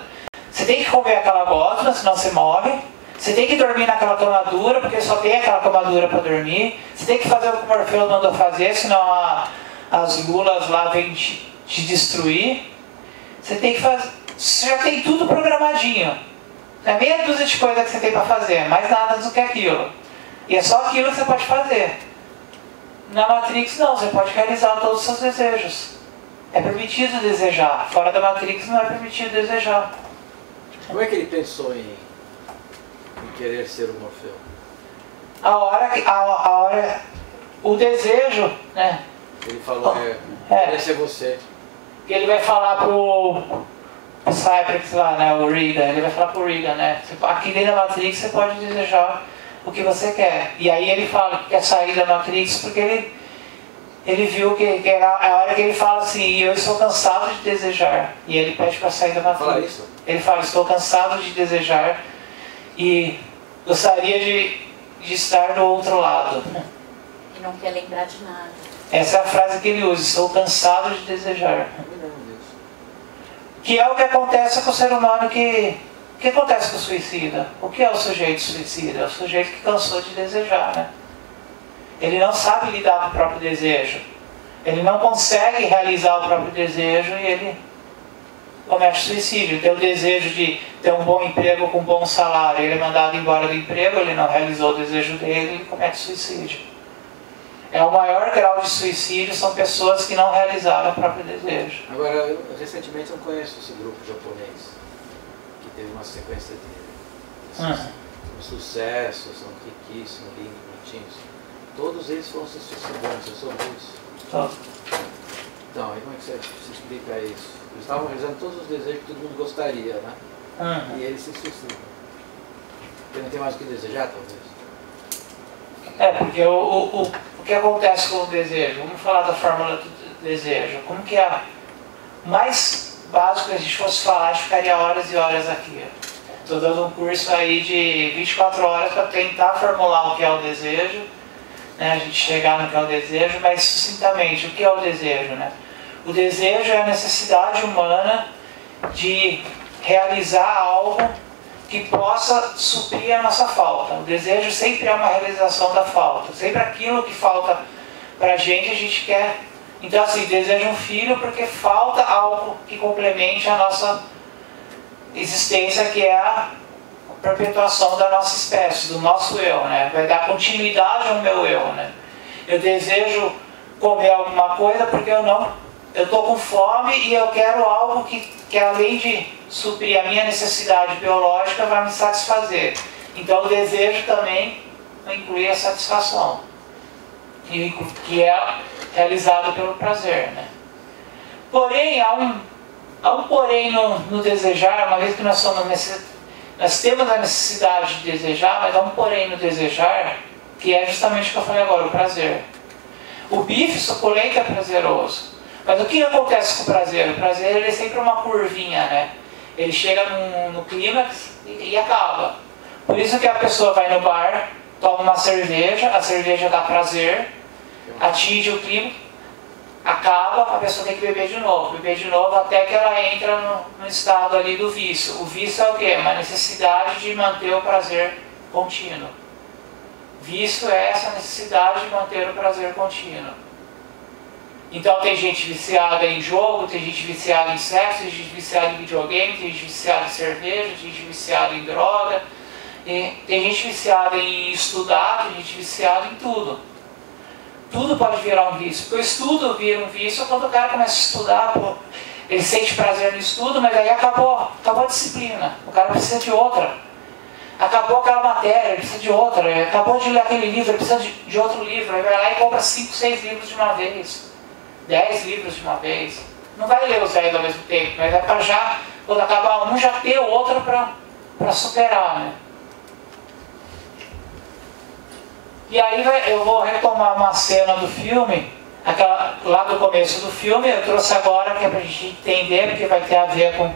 Você tem que comer aquela gosma, senão você morre. Você tem que dormir naquela cama dura, porque só tem aquela cama dura para dormir. Você tem que fazer o que o Morpheus mandou fazer, senão as lulas lá vêm te destruir. Você tem que fazer. Você já tem tudo programadinho. É meia dúzia de coisas que você tem para fazer, mais nada do que aquilo. E é só aquilo que você pode fazer. Na Matrix não, você pode realizar todos os seus desejos. É permitido desejar. Fora da Matrix não é permitido desejar. Como é que ele pensou em querer ser o Morfeu? O desejo, né? Ele falou, querer ser você. Que ele vai falar pro Cypress lá, né? O Regan, ele vai falar pro Regan, né? Aqui dentro da Matrix você pode desejar o que você quer. E aí ele fala que quer sair da Matrix porque ele viu que é a hora que ele fala assim: eu estou cansado de desejar. E ele pede para sair da Matrix. Fala isso? Ele fala: estou cansado de desejar e gostaria de estar do outro lado. E não quer lembrar de nada. Essa é a frase que ele usa: estou cansado de desejar. Que é o que acontece com o ser humano O que acontece com o suicida? O que é o sujeito suicida? É o sujeito que cansou de desejar, né? Ele não sabe lidar com o próprio desejo. Ele não consegue realizar o próprio desejo e ele comete suicídio. Tem o desejo de ter um bom emprego com um bom salário, ele é mandado embora do emprego, ele não realizou o desejo dele, ele comete suicídio. O maior grau de suicídio são pessoas que não realizaram o próprio desejo. Agora, recentemente eu conheço esse grupo japonês, que teve uma sequência de sucesso, são riquíssimos, lindos, bonitinhos. Todos eles foram se suicidando, você soube disso? Então, aí como é que você explica isso? Eles estavam realizando todos os desejos que todo mundo gostaria, né? E eles se suicidam. Porque não tem mais o que desejar, talvez? Porque o que acontece com o desejo? Vamos falar da fórmula do desejo. Como que é o mais básico que a gente fosse falar, a gente ficaria horas e horas aqui. Estou dando um curso aí de 24 horas para tentar formular o que é o desejo, né? A gente chegar no que é o desejo, mas sucintamente, o que é o desejo, né? O desejo é a necessidade humana de realizar algo que possa suprir a nossa falta. O desejo sempre é uma realização da falta. Sempre aquilo que falta para a gente quer. Então, assim, deseja um filho porque falta algo que complemente a nossa existência, que é a perpetuação da nossa espécie, do nosso eu, né? Vai dar continuidade ao meu eu, né? Eu desejo comer alguma coisa porque eu estou com fome e eu quero algo que além de suprir a minha necessidade biológica, vai me satisfazer. Então o desejo também inclui a satisfação, que é realizado pelo prazer, né? Porém, há um porém no desejar, uma vez que nós temos a necessidade de desejar, mas há um porém no desejar, que é justamente o que eu falei agora, o prazer. O bife suculento é prazeroso. Mas o que acontece com o prazer? O prazer ele é sempre uma curvinha, né? Ele chega no clímax e acaba. Por isso que a pessoa vai no bar, toma uma cerveja, a cerveja dá prazer, atinge o clímax, acaba, a pessoa tem que beber de novo até que ela entra no estado ali do vício. O vício é o quê? Uma necessidade de manter o prazer contínuo. Vício é essa necessidade de manter o prazer contínuo. Então tem gente viciada em jogo, tem gente viciada em sexo, tem gente viciada em videogame, tem gente viciada em cerveja, tem gente viciada em droga, tem gente viciada em estudar, tem gente viciada em tudo. Tudo pode virar um vício. Porque o estudo vira um vício quando o cara começa a estudar, ele sente prazer no estudo, mas aí acabou a disciplina. O cara precisa de outra. Acabou aquela matéria, ele precisa de outra. Acabou de ler aquele livro, ele precisa de outro livro. Aí vai lá e compra 5, 6 livros de uma vez. 10 livros de uma vez. Não vai ler os 10 ao mesmo tempo, mas é para já, quando acabar um, já ter outro para superar, né? E aí eu vou retomar uma cena do filme, aquela lá do começo do filme, eu trouxe agora que é para a gente entender, porque vai ter a ver com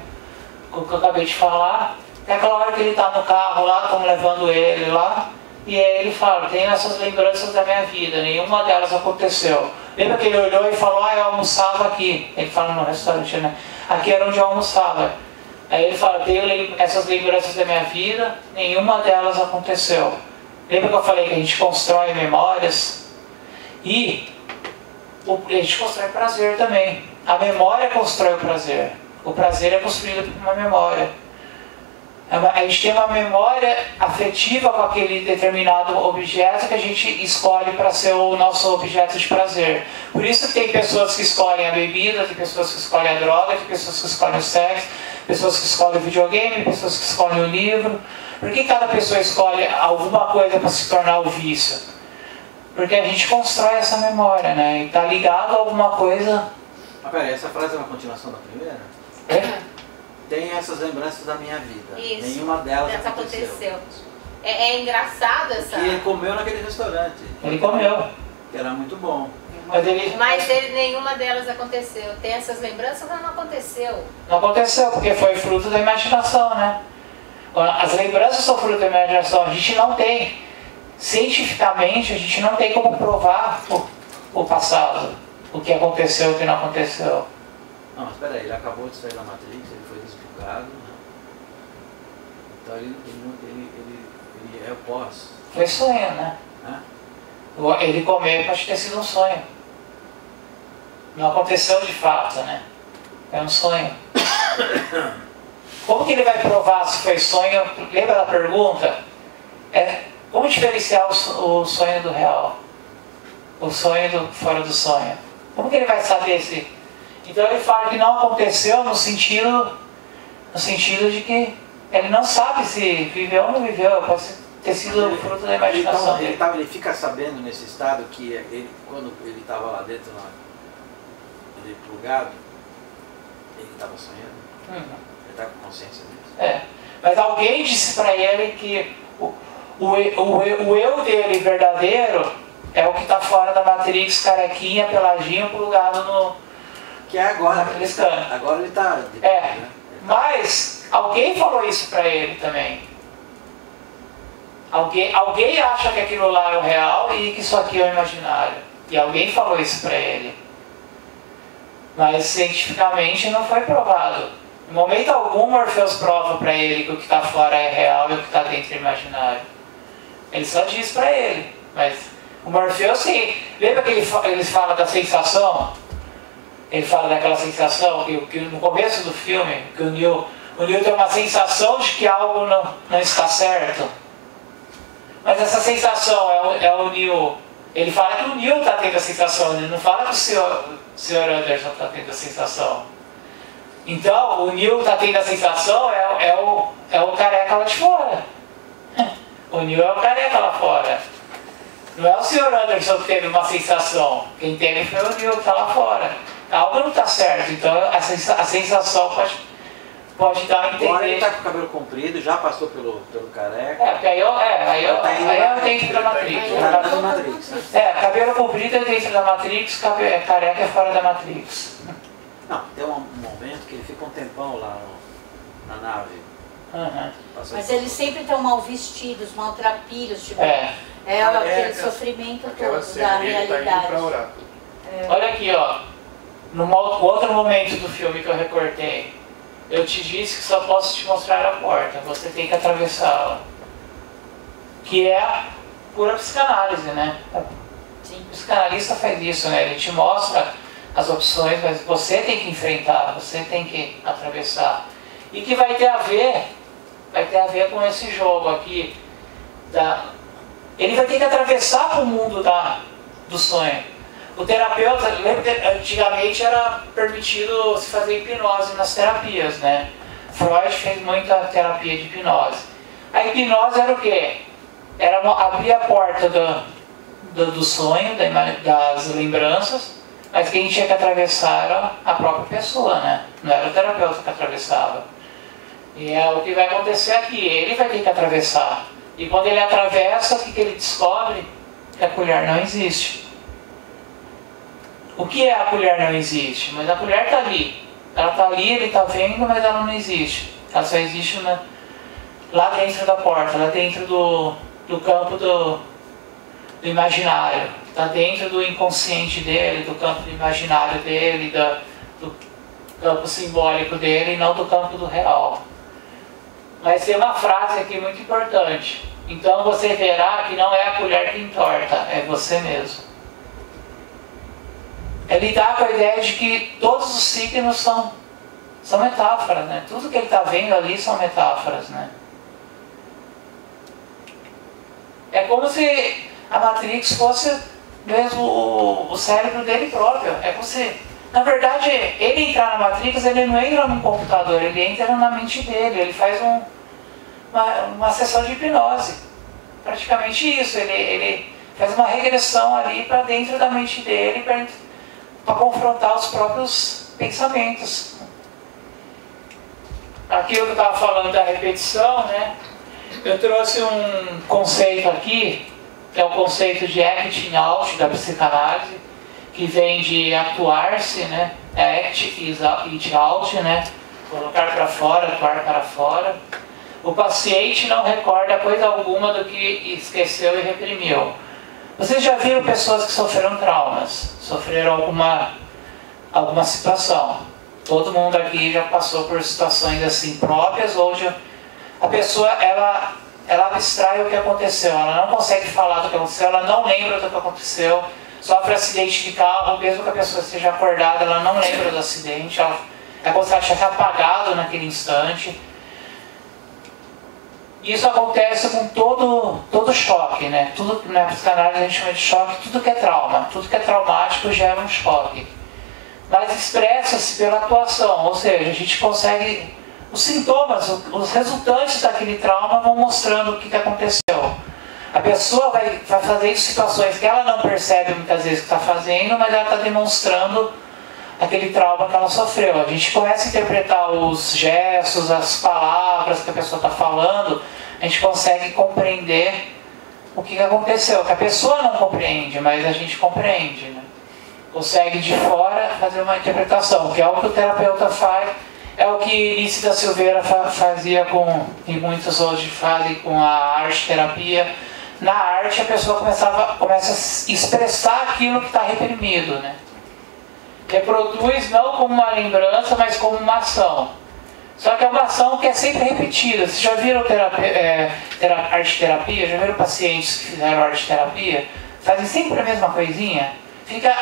o que eu acabei de falar. É aquela hora que ele está no carro lá, estão levando ele lá, e aí ele fala, tenho essas lembranças da minha vida, nenhuma delas aconteceu. Lembra que ele olhou e falou, eu almoçava aqui. Ele fala no restaurante, né? Aqui era onde eu almoçava. Aí ele fala, tenho essas lembranças da minha vida, nenhuma delas aconteceu. Lembra que eu falei que a gente constrói memórias? E a gente constrói prazer também. A memória constrói o prazer. O prazer é construído por uma memória. A gente tem uma memória afetiva com aquele determinado objeto que a gente escolhe para ser o nosso objeto de prazer. Por isso que tem pessoas que escolhem a bebida, tem pessoas que escolhem a droga, tem pessoas que escolhem o sexo, pessoas que escolhem o videogame, pessoas que escolhem o livro. Por que cada pessoa escolhe alguma coisa para se tornar o vício? Porque a gente constrói essa memória, né? E está ligado a alguma coisa... Mas peraí, essa frase é uma continuação da primeira? É? Tem essas lembranças da minha vida. Isso. Nenhuma delas Essa aconteceu. É engraçado essa... E ele comeu naquele restaurante. Ele comeu. Que era muito bom. Mas nenhuma delas aconteceu. Tem essas lembranças, mas não aconteceu. Não aconteceu, porque foi fruto da imaginação, né? As lembranças são fruto da imaginação. A gente não tem, cientificamente, a gente não tem como provar o passado. O que aconteceu e o que não aconteceu. Não, mas peraí, ele acabou de sair da Matrix, ele foi desbugado, né? Então ele é o pós. Foi sonho, né? Hã? Ele comer pode ter sido um sonho. Não aconteceu de fato, né? É um sonho. Como que ele vai provar se foi sonho? Lembra da pergunta? Como diferenciar o sonho do real? O sonho fora do sonho? Como que ele vai saber se... Então ele fala que não aconteceu no sentido de que ele não sabe se viveu ou não viveu. Pode ter sido fruto da imaginação dele. Ele fica sabendo nesse estado que ele, quando ele estava lá dentro, ali plugado, ele estava sonhando. Ele está com consciência disso. Mas alguém disse para ele que o eu dele verdadeiro é o que está fora da Matrix, carequinha, peladinho, plugado no... Que é agora. Agora ele está... Né? Mas alguém falou isso para ele também. Alguém acha que aquilo lá é o real e que isso aqui é o imaginário. E alguém falou isso para ele. Mas cientificamente não foi provado. Em momento algum, Morpheus prova para ele que o que está fora é real e o que está dentro é imaginário. Ele só diz para ele. Mas o Morpheus, sim. Lembra que ele fala da sensação? Ele fala daquela sensação que no começo do filme, que o Neo tem uma sensação de que algo não está certo. Mas essa sensação é o Neo. Ele fala que o Neo está tendo a sensação, ele não fala que o Sr. Anderson está tendo a sensação. Então, o Neo está tendo a sensação é o careca lá de fora. O Neo é o careca lá fora. Não é o Sr. Anderson que teve uma sensação. Quem teve foi o Neo que está lá fora. Algo não está certo, então a sensação pode dar a entender. Agora ele está com o cabelo comprido, já passou pelo careca. Porque aí é dentro da Matrix. Cabelo comprido é dentro da Matrix, careca é fora da Matrix. Não, tem um momento que ele fica um tempão lá na nave. Mas eles sempre estão mal vestidos, maltrapilhos, tipo, aquele sofrimento todo da realidade. Olha aqui, ó. Num outro momento do filme que eu recortei, eu te disse que só posso te mostrar a porta, você tem que atravessá-la. Que é a pura psicanálise, né? Sim. O psicanalista faz isso, né? Ele te mostra as opções, mas você tem que enfrentar, você tem que atravessar. E que vai ter a ver com esse jogo aqui. Ele vai ter que atravessar para o mundo do sonho. O terapeuta, lembra que antigamente era permitido se fazer hipnose nas terapias, né? Freud fez muita terapia de hipnose. A hipnose era o quê? Era abrir a porta do sonho, das lembranças, mas quem tinha que atravessar era a própria pessoa, né? Não era o terapeuta que atravessava. E é o que vai acontecer aqui, ele vai ter que atravessar. E quando ele atravessa, o que ele descobre? Que a colher não existe. O que é a colher não existe? Mas a colher está ali. Ela está ali, ele está vendo, mas ela não existe. Ela só existe lá dentro da porta, lá dentro do campo do imaginário. Está dentro do inconsciente dele, do campo do imaginário dele, do campo simbólico dele, e não do campo do real. Mas tem uma frase aqui muito importante. Então você verá que não é a colher que entorta, é você mesmo. É lidar com a ideia de que todos os signos são metáforas, né? Tudo que ele está vendo ali são metáforas, né? É como se a Matrix fosse mesmo o cérebro dele próprio. É como se, na verdade, ele entrar na Matrix, ele não entra num computador, ele entra na mente dele, ele faz uma sessão de hipnose. Praticamente isso, ele faz uma regressão ali para dentro da mente dele, para confrontar os próprios pensamentos. Aquilo que eu estava falando da repetição, né? Eu trouxe um conceito aqui, que é o conceito de acting out da psicanálise, que vem de atuar-se, né? Act it out, né? Colocar para fora, atuar para fora. O paciente não recorda coisa alguma do que esqueceu e reprimiu. Vocês já viram pessoas que sofreram traumas, sofreram alguma situação. Todo mundo aqui já passou por situações assim próprias, onde a pessoa ela abstrai o que aconteceu, ela não consegue falar do que aconteceu, ela não lembra do que aconteceu, sofre acidente de carro, mesmo que a pessoa esteja acordada, ela não lembra do acidente, é como se ela tivesse apagado naquele instante. Isso acontece com todo choque, né? Tudo na psicanálise a gente chama de choque, tudo que é trauma, tudo que é traumático gera um choque. Mas expressa-se pela atuação, ou seja, a gente consegue, os sintomas, os resultantes daquele trauma vão mostrando o que aconteceu. A pessoa vai fazer isso em situações que ela não percebe muitas vezes que está fazendo, mas ela está demonstrando aquele trauma que ela sofreu. A gente começa a interpretar os gestos, as palavras que a pessoa está falando, a gente consegue compreender o que aconteceu, que a pessoa não compreende, mas a gente compreende, né? Consegue de fora fazer uma interpretação, que é o que o terapeuta faz, é o que Nício da Silveira fazia e muitos hoje fazem com a arte-terapia. Na arte a pessoa começa a expressar aquilo que está reprimido, né? Reproduz não como uma lembrança, mas como uma ação. Só que é uma ação que é sempre repetida. Vocês já viram arte-terapia? Já viram pacientes que fizeram arte-terapia? Fazem sempre a mesma coisinha? Fica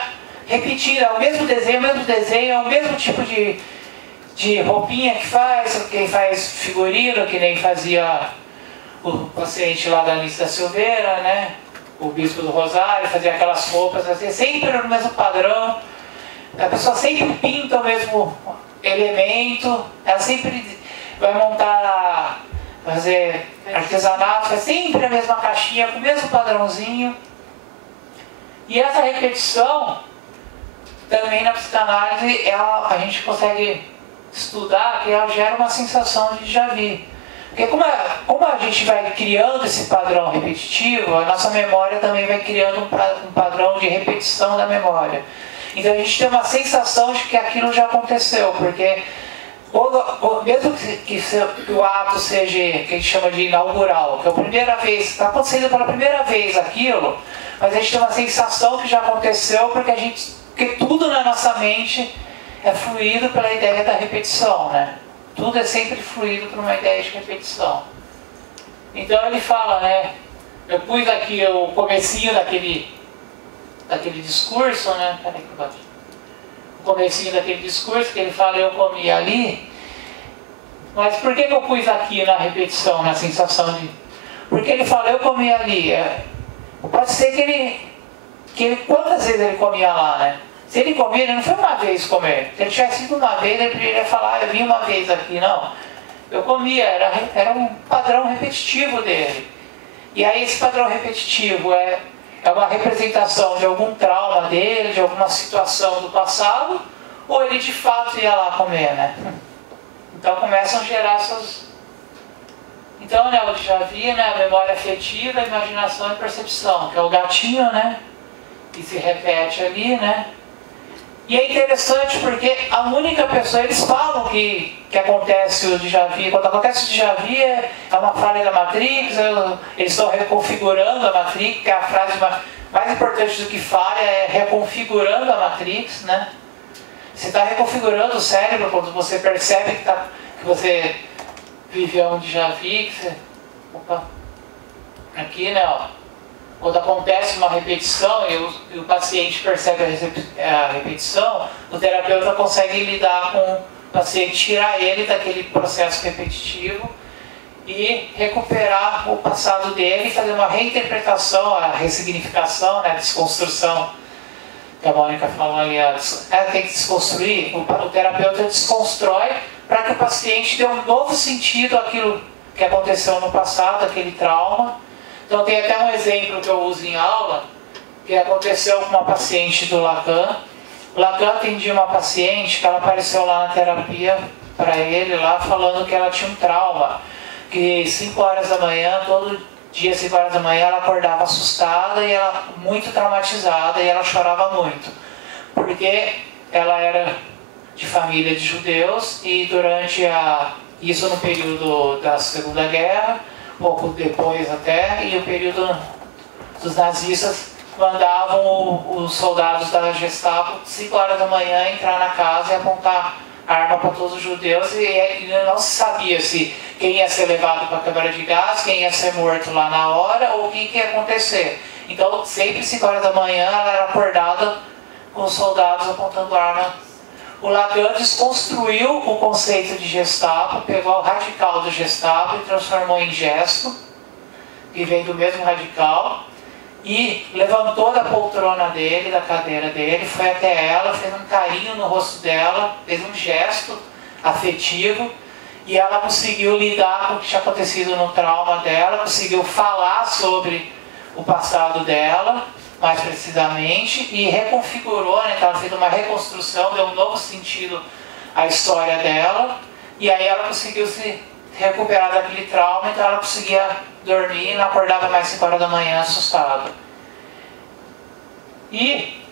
repetida, é o mesmo desenho, é o mesmo tipo de roupinha que faz, quem faz figurino, que nem fazia o paciente lá da Nício da Silveira, né? O Bispo do Rosário, fazia aquelas roupas assim, sempre no mesmo padrão. A pessoa sempre pinta o mesmo elemento, ela sempre vai fazer artesanato, faz sempre a mesma caixinha, com o mesmo padrãozinho. E essa repetição, também na psicanálise, a gente consegue estudar que ela gera uma sensação de déjà vu. Porque como a gente vai criando esse padrão repetitivo, a nossa memória também vai criando um padrão de repetição da memória. Então a gente tem uma sensação de que aquilo já aconteceu, porque mesmo que o ato seja, que a gente chama de inaugural, que é a primeira vez, está acontecendo pela primeira vez aquilo, mas a gente tem uma sensação que já aconteceu, porque tudo na nossa mente é fluído pela ideia da repetição, né? Tudo é sempre fluído por uma ideia de repetição. Então ele fala, né? Eu pus aqui o comecinho daquele discurso, né? Peraí que eu bati. O comecinho daquele discurso que ele fala, eu comi ali. Mas por que eu pus aqui na repetição, na sensação de... Porque ele fala, eu comi ali. Pode ser que ele quantas vezes ele comia lá, né? Se ele comia, ele não foi uma vez comer. Se ele tivesse sido uma vez, ele poderia falar, eu vim uma vez aqui. Não. Eu comia, era um padrão repetitivo dele. E aí esse padrão repetitivo é uma representação de algum trauma dele, de alguma situação do passado, ou ele de fato ia lá comer, né? Então começam a gerar essas... Então, né, o déjà vu, né, a memória afetiva, a imaginação e percepção, que é o gatinho, né, que se repete ali, né? E é interessante porque a única pessoa, eles falam que acontece o déjà vu, quando acontece o déjà vu é uma falha da Matrix, eles estão reconfigurando a Matrix, que é a frase mais importante do que falha, é reconfigurando a Matrix, né? Você está reconfigurando o cérebro quando você percebe que você viveu um déjà vu, aqui, né, ó. Quando acontece uma repetição e o paciente percebe a repetição, o terapeuta consegue lidar com o paciente, tirar ele daquele processo repetitivo e recuperar o passado dele, fazer uma reinterpretação, a ressignificação, né, a desconstrução, que a Mônica falou ali, tem que desconstruir, o terapeuta desconstrói para que o paciente dê um novo sentido àquilo que aconteceu no passado, aquele trauma. Então tem até um exemplo que eu uso em aula, que aconteceu com uma paciente do Lacan. O Lacan atendia uma paciente que ela apareceu lá na terapia para ele, lá falando que ela tinha um trauma, que 5 horas da manhã, todo dia 5 horas da manhã, ela acordava assustada e ela muito traumatizada e ela chorava muito, porque ela era de família de judeus e durante isso no período da Segunda Guerra, pouco depois até, e o período dos nazistas mandavam os soldados da Gestapo 5 horas da manhã entrar na casa e apontar arma para todos os judeus, e não se sabia se quem ia ser levado para a câmara de gás, quem ia ser morto lá na hora ou o que ia acontecer. Então, sempre 5 horas da manhã, ela era acordada com os soldados apontando arma. O Lacan desconstruiu o conceito de Gestapo, pegou o radical do Gestapo e transformou em gesto, que vem do mesmo radical, e levantou da poltrona dele, da cadeira dele, foi até ela, fez um carinho no rosto dela, fez um gesto afetivo, e ela conseguiu lidar com o que tinha acontecido no trauma dela, conseguiu falar sobre o passado dela, mais precisamente, e reconfigurou, né? Ela fez uma reconstrução, deu um novo sentido à história dela, e aí ela conseguiu se recuperar daquele trauma, então ela conseguia dormir e não acordava mais 5 horas da manhã assustada. E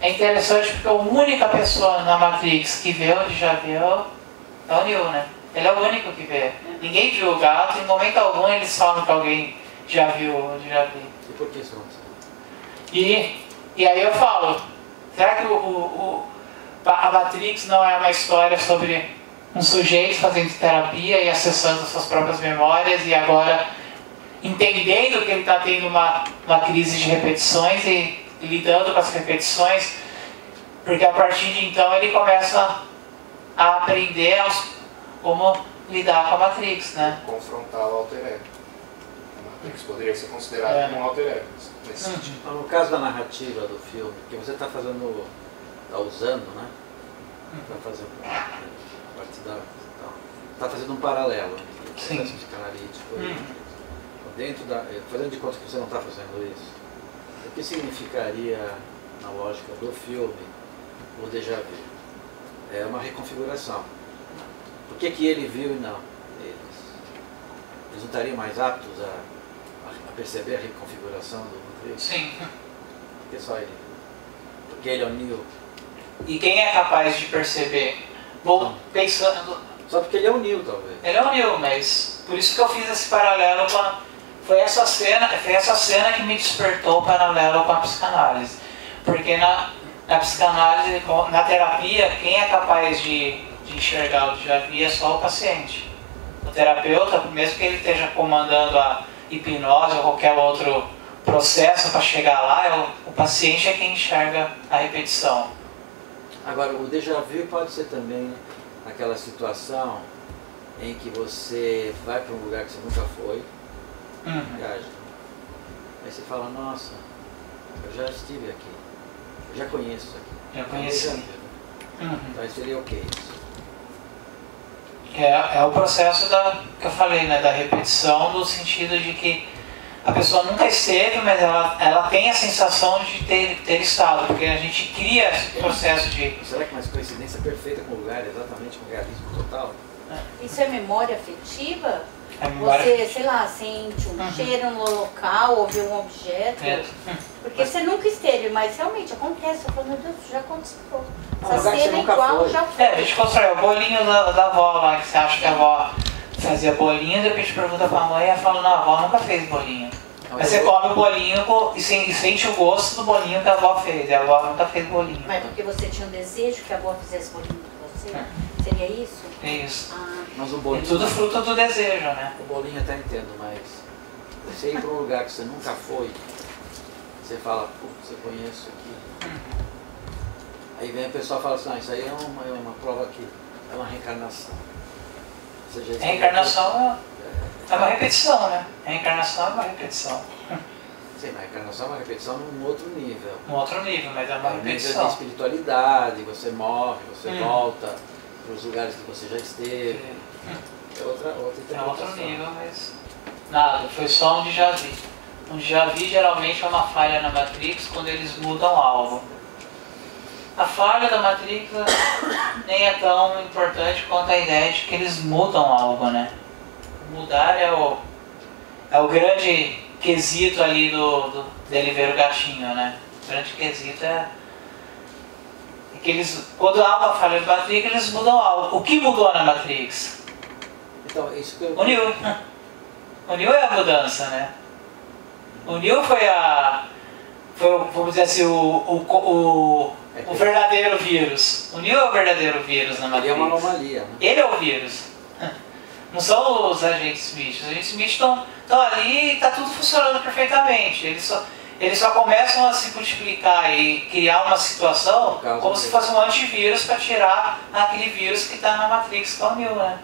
é interessante porque a única pessoa na Matrix que vê o déjà vu é o Neo, né? Ele é o único que vê. Ninguém viu o gato, em momento algum eles falam que alguém já viu o déjà vu. E por que isso não? E aí eu falo, será que a Matrix não é uma história sobre um sujeito fazendo terapia e acessando suas próprias memórias e agora entendendo que ele está tendo uma crise de repetições e lidando com as repetições, porque a partir de então ele começa a aprender como lidar com a Matrix, né? Confrontar o alter ego. A Matrix poderia ser considerada como um alter ego. Nesse sentido. Então, no caso da narrativa do filme, que você está fazendo, está usando, né? Para fazer a partir da... Está fazendo um paralelo entre o processo psicanalítico e dentro da... Fazendo de conta que você não está fazendo isso, o que significaria, na lógica do filme, o déjà vu? É uma reconfiguração. Por que ele viu e não eles não estariam mais aptos a perceber a reconfiguração do Matrix? Sim. Por que só ele? Porque ele é o Neo. E quem é capaz de perceber? Vou pensando... Só porque ele é o Neo, talvez. Ele é o Neo, mas por isso que eu fiz esse paralelo com a... Foi essa cena que me despertou o paralelo com a psicanálise. Porque na psicanálise, na terapia, quem é capaz de enxergar o déjà vu é só o paciente. O terapeuta, mesmo que ele esteja comandando a hipnose ou qualquer outro processo para chegar lá, o paciente é quem enxerga a repetição. Agora, o déjà vu pode ser também aquela situação em que você vai para um lugar que você nunca foi, viaja. Aí você fala, nossa, eu já estive aqui, eu já conheço isso aqui. Já conheci. Então aí seria o que isso? É o processo que eu falei, né, da repetição, no sentido de que a pessoa nunca esteve, mas ela tem a sensação de ter estado, porque a gente cria esse processo de... Será que é uma coincidência perfeita com o lugar, exatamente com o realismo total? Isso é memória afetiva? É memória... Você, sei lá, sente um cheiro no local, ou vê um objeto. Porque você nunca esteve, mas realmente acontece. Eu falo, meu Deus, já aconteceu. Essa cena é igual, já foi. A gente constrói o bolinho da avó lá, que você acha que a avó fazia bolinho, depois te pergunta pra mãe e ela fala, não, a avó nunca fez bolinho. Mas você come o bolinho e sente o gosto do bolinho que a avó fez, e a avó nunca fez bolinho. Mas porque você tinha um desejo que a avó fizesse bolinho com você? Seria isso? É isso. Mas o É bolinho, tudo fruto do desejo, né? o bolinho até entendo, mas você ir para um lugar que você nunca foi, você fala, putz, eu conheço aqui. Aí vem a pessoa e fala assim, isso aí é uma prova que é uma reencarnação. Ou seja, Reencarnação é uma repetição, né? Reencarnação é uma repetição. Sim, mas a reencarnação é uma repetição num outro nível. Um outro nível, mas é uma É um nível de repetição. espiritualidade, você morre, você volta para os lugares que você já esteve. É outra É interpretação. outro nível, mas nada, foi só um déjà vu. Um déjà vu geralmente é uma falha na Matrix quando eles mudam algo. A falha da Matrix nem é tão importante quanto a ideia de que eles mudam algo, né? Mudar é o grande quesito ali dele ver o gatinho, né? O grande quesito é que eles, quando há uma falha da Matrix, eles mudam algo. O que mudou na Matrix? Então, isso que eu... O Neo. O Neo é a mudança, né? O Neo foi vamos dizer assim, o verdadeiro vírus. O Neo é o verdadeiro vírus na Matrix. Ele é uma anomalia, né? Ele é o vírus. Não são os agentes Smith. Os agentes Smith estão ali e está tudo funcionando perfeitamente. eles só começam a se multiplicar e criar uma situação como se fosse um antivírus para tirar aquele vírus que está na Matrix, que é o Neo, né?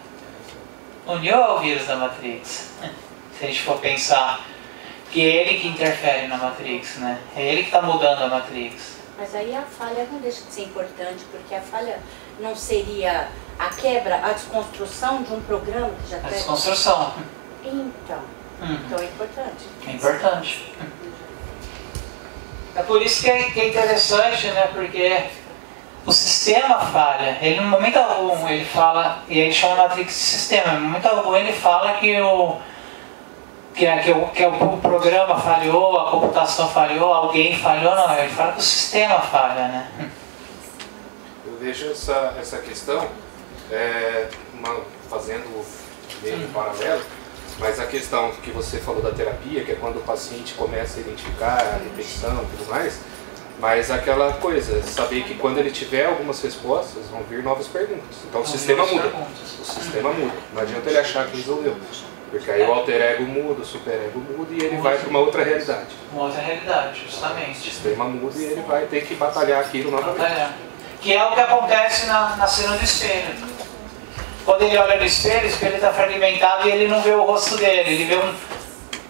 O Neo é o vírus da Matrix, se a gente for pensar que é ele que interfere na Matrix, né? É ele que está mudando a Matrix. Mas aí a falha não deixa de ser importante, porque a falha não seria a quebra, a desconstrução de um programa que já tem? A desconstrução. Então, então é importante. É importante. É por isso que é interessante, né? Porque o sistema falha. Ele, no momento algum, ele fala, e ele chama a Matrix de sistema, no momento algum ele fala que o programa falhou, a computação falhou, alguém falhou, não, ele fala que o sistema falha, né? Eu vejo essa questão fazendo meio paralelo, mas a questão que você falou da terapia, que é quando o paciente começa a identificar a repetição e tudo mais, mas aquela coisa, saber que quando ele tiver algumas respostas, vão vir novas perguntas. Então o sistema muda. O sistema muda. Não adianta ele achar que resolveu. Porque aí o alter ego muda, o super ego muda e ele vai para uma outra realidade. Uma outra realidade, justamente. O sistema muda e ele vai ter que batalhar aquilo novamente. Que é o que acontece na cena do espelho. Quando ele olha no espelho, o espelho está fragmentado e ele não vê o rosto dele. Ele vê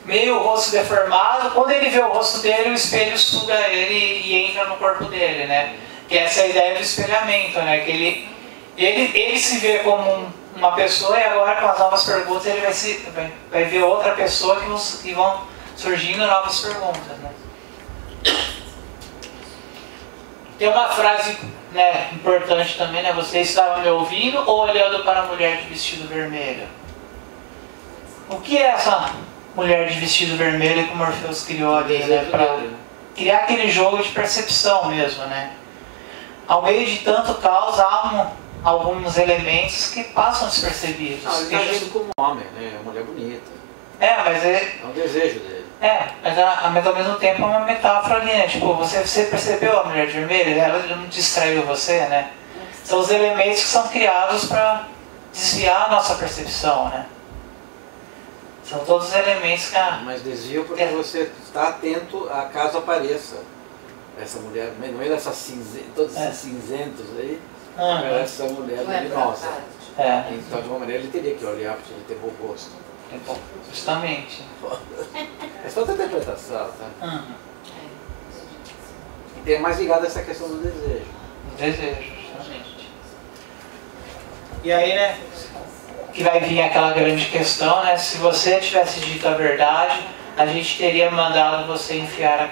meio rosto deformado. Quando ele vê o rosto dele, o espelho suga ele e entra no corpo dele, né? Que essa é a ideia do espelhamento, né? Que ele se vê como uma pessoa e agora com as novas perguntas ele vai ver outra pessoa que vão surgindo novas perguntas, né? Tem uma frase, né, importante também, né? Você estava me ouvindo ou olhando para a mulher de vestido vermelho? O que é essa mulher de vestido vermelho que o Morpheus criou ali, né? Para criar aquele jogo de percepção mesmo, né? Ao meio de tanto caos, há alguns elementos que passam despercebidos. Não, ele está agindo como homem, né? É uma mulher bonita. Mas é um desejo dele. Mas ao mesmo tempo é uma metáfora ali, né? Tipo, você percebeu a mulher de vermelho? Ela não distraiu você, né? São os elementos que são criados para desviar a nossa percepção, né? São todos os elementos que Mas desvia porque você está atento a caso apareça essa mulher, no meio dessas todos esses cinzentos aí, essa mulher luminosa. Então, de uma maneira, ele teria que olhar para ele ter bom gosto. Justamente. É só outra interpretação, tá? E é mais ligado a essa questão do desejo. O desejo, justamente. E aí, né, que vai vir aquela grande questão, né? Se você tivesse dito a verdade, a gente teria mandado você enfiar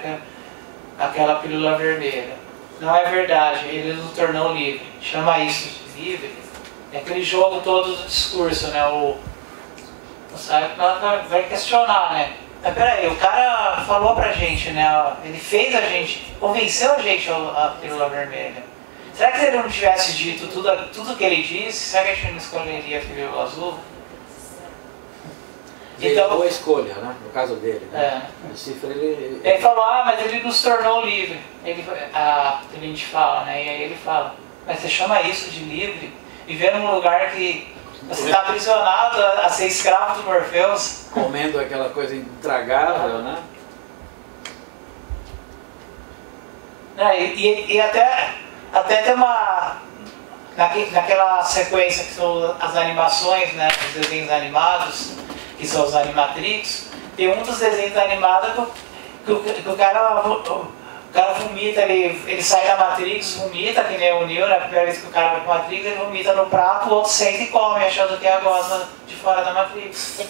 aquela pílula vermelha. Não é verdade, ele nos tornou livre. Chama isso de livre. É aquele jogo todo do discurso, né? Vai questionar, né? Mas peraí, o cara falou pra gente, né? Ele fez a gente, convenceu a gente a pílula vermelha. Será que se ele não tivesse dito tudo que ele disse, será que a gente não escolheria a pílula azul? Então, boa escolha, né? No caso dele, né? O Cifra, ele falou, mas ele nos tornou livre. A gente fala, né? E aí ele fala, mas você chama isso de livre? Viver num lugar que você está aprisionado a ser escravo do Morpheus. Comendo aquela coisa intragável, né? E até tem uma... Naquela sequência que são as animações, né? Os desenhos animados, que são os Animatrix, tem um dos desenhos animados que o cara vomita, ele sai da Matrix, vomita, que nem o Neo, na primeira vez que o cara vai pra Matrix, ele vomita no prato, o outro senta e come, achando que é a gosma de fora da Matrix.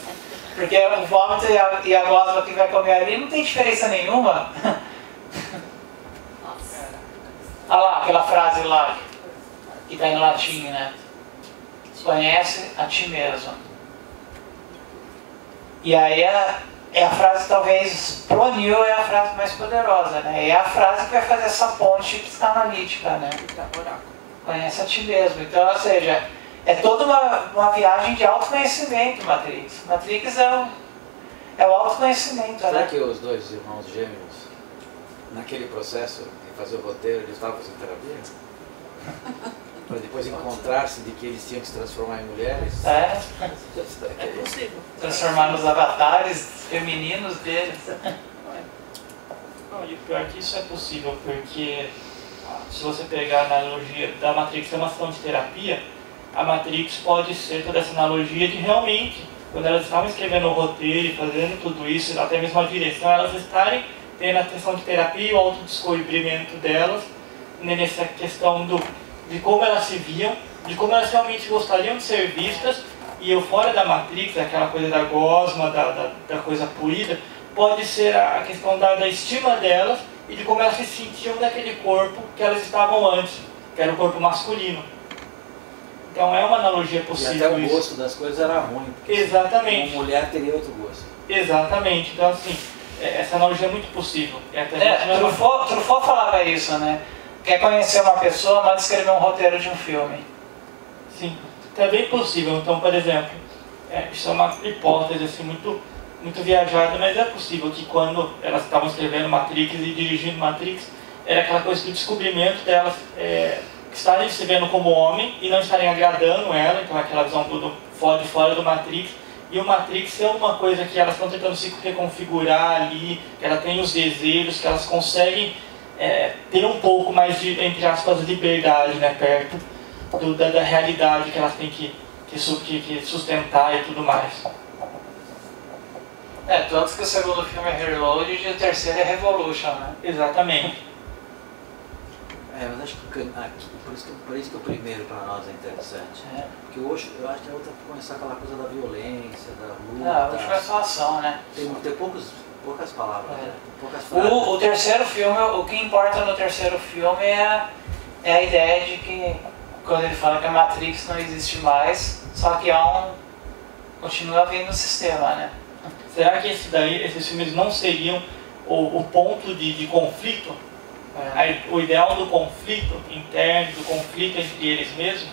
Porque o vômito e a gosma que vai comer ali não tem diferença nenhuma. Olha lá, aquela frase lá, que está em latim, né? Conhece a ti mesmo. E aí é a frase, talvez, pro Neo é a frase mais poderosa, né? É a frase que vai fazer essa ponte psicanalítica, né? Conhece a ti mesmo. Então, ou seja, é toda uma viagem de autoconhecimento, Matrix. Matrix é o autoconhecimento, Será né? que os dois irmãos gêmeos, naquele processo de fazer o roteiro, eles estavam fazendo terapia? Para depois encontrar-se de que eles tinham que se transformar em mulheres? É possível. Transformar nos avatares femininos deles. E pior que isso é possível, porque se você pegar a analogia da Matrix ser uma ação de terapia, a Matrix pode ser toda essa analogia de realmente, quando elas estavam escrevendo o roteiro e fazendo tudo isso, até mesmo a direção, elas estarem tendo a atenção de terapia e o autodescobrimento delas, nessa questão de como elas se viam, de como elas realmente gostariam de ser vistas, e eu fora da Matrix, aquela coisa da gosma, da coisa puída, pode ser a questão da estima delas e de como elas se sentiam daquele corpo que elas estavam antes, que era o corpo masculino. Então é uma analogia possível. E até o gosto das coisas era ruim. Exatamente. Uma mulher teria outro gosto. Exatamente. Então assim, essa analogia é muito possível. Truffaut falava isso, né? Quer conhecer uma pessoa, manda escrever um roteiro de um filme. Sim, é bem possível. Então, por exemplo, isso é uma hipótese assim, muito viajada, mas é possível que quando elas estavam escrevendo Matrix e dirigindo Matrix, era aquela coisa do descobrimento delas estarem se vendo como homem e não estarem agradando ela, então aquela visão de fora do Matrix, e o Matrix é uma coisa que elas estão tentando se reconfigurar ali, que ela tem os desejos, que elas conseguem ter um pouco mais de, entre aspas, liberdade, né, perto da realidade que elas têm que sustentar e tudo mais. Tanto que o segundo filme é Reloaded e o terceiro é Revolution, né? Exatamente. Mas acho que por isso que o primeiro para nós é interessante. Porque hoje eu acho que é outra começar aquela coisa da violência, da luta. Hoje é só ação, né? Tem poucas palavras, né? Poucas frases. O terceiro filme, o que importa no terceiro filme é a ideia de que quando ele fala que a Matrix não existe mais, só que continua havendo um sistema, né? Será que esses filmes não seriam o ponto de conflito? O ideal do conflito interno, do conflito entre eles mesmos?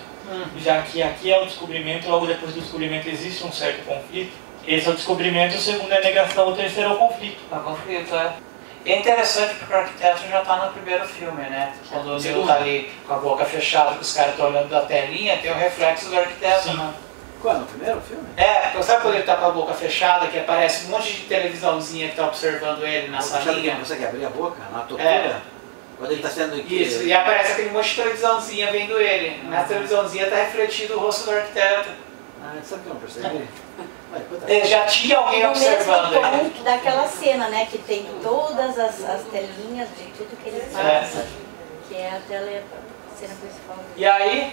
Já que aqui é o descobrimento, logo depois do descobrimento existe um certo conflito. Esse é o descobrimento, o segundo é a negação, o terceiro é o conflito. É o conflito, E é interessante porque o arquiteto já está no primeiro filme, né? Quando o Neo está ali com a boca fechada, que os caras estão olhando da telinha, tem o reflexo do arquiteto, Sim. né? Qual? No primeiro filme? Sabe quando ele está com a boca fechada, que aparece um monte de televisãozinha que está observando ele na salinha? Não consegue abrir a boca na tortura? Quando ele está sendo... Isso, e aparece aquele monte de televisãozinha vendo ele. Na televisãozinha está refletido o rosto do arquiteto. Sabe que eu não percebi? Já tinha alguém observando ele. No mesmo ponto daquela cena, né? Que tem todas as telinhas de tudo que ele passa. Que é a cena principal. E aí,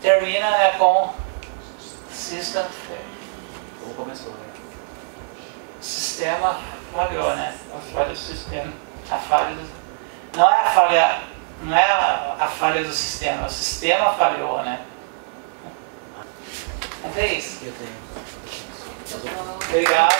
termina, né, com System Failure. Como começou, né? O sistema falhou, né? A falha do sistema. A falha do... Não é a falha do sistema, o sistema falhou, né? Mas é isso. Eu tenho. Obrigado.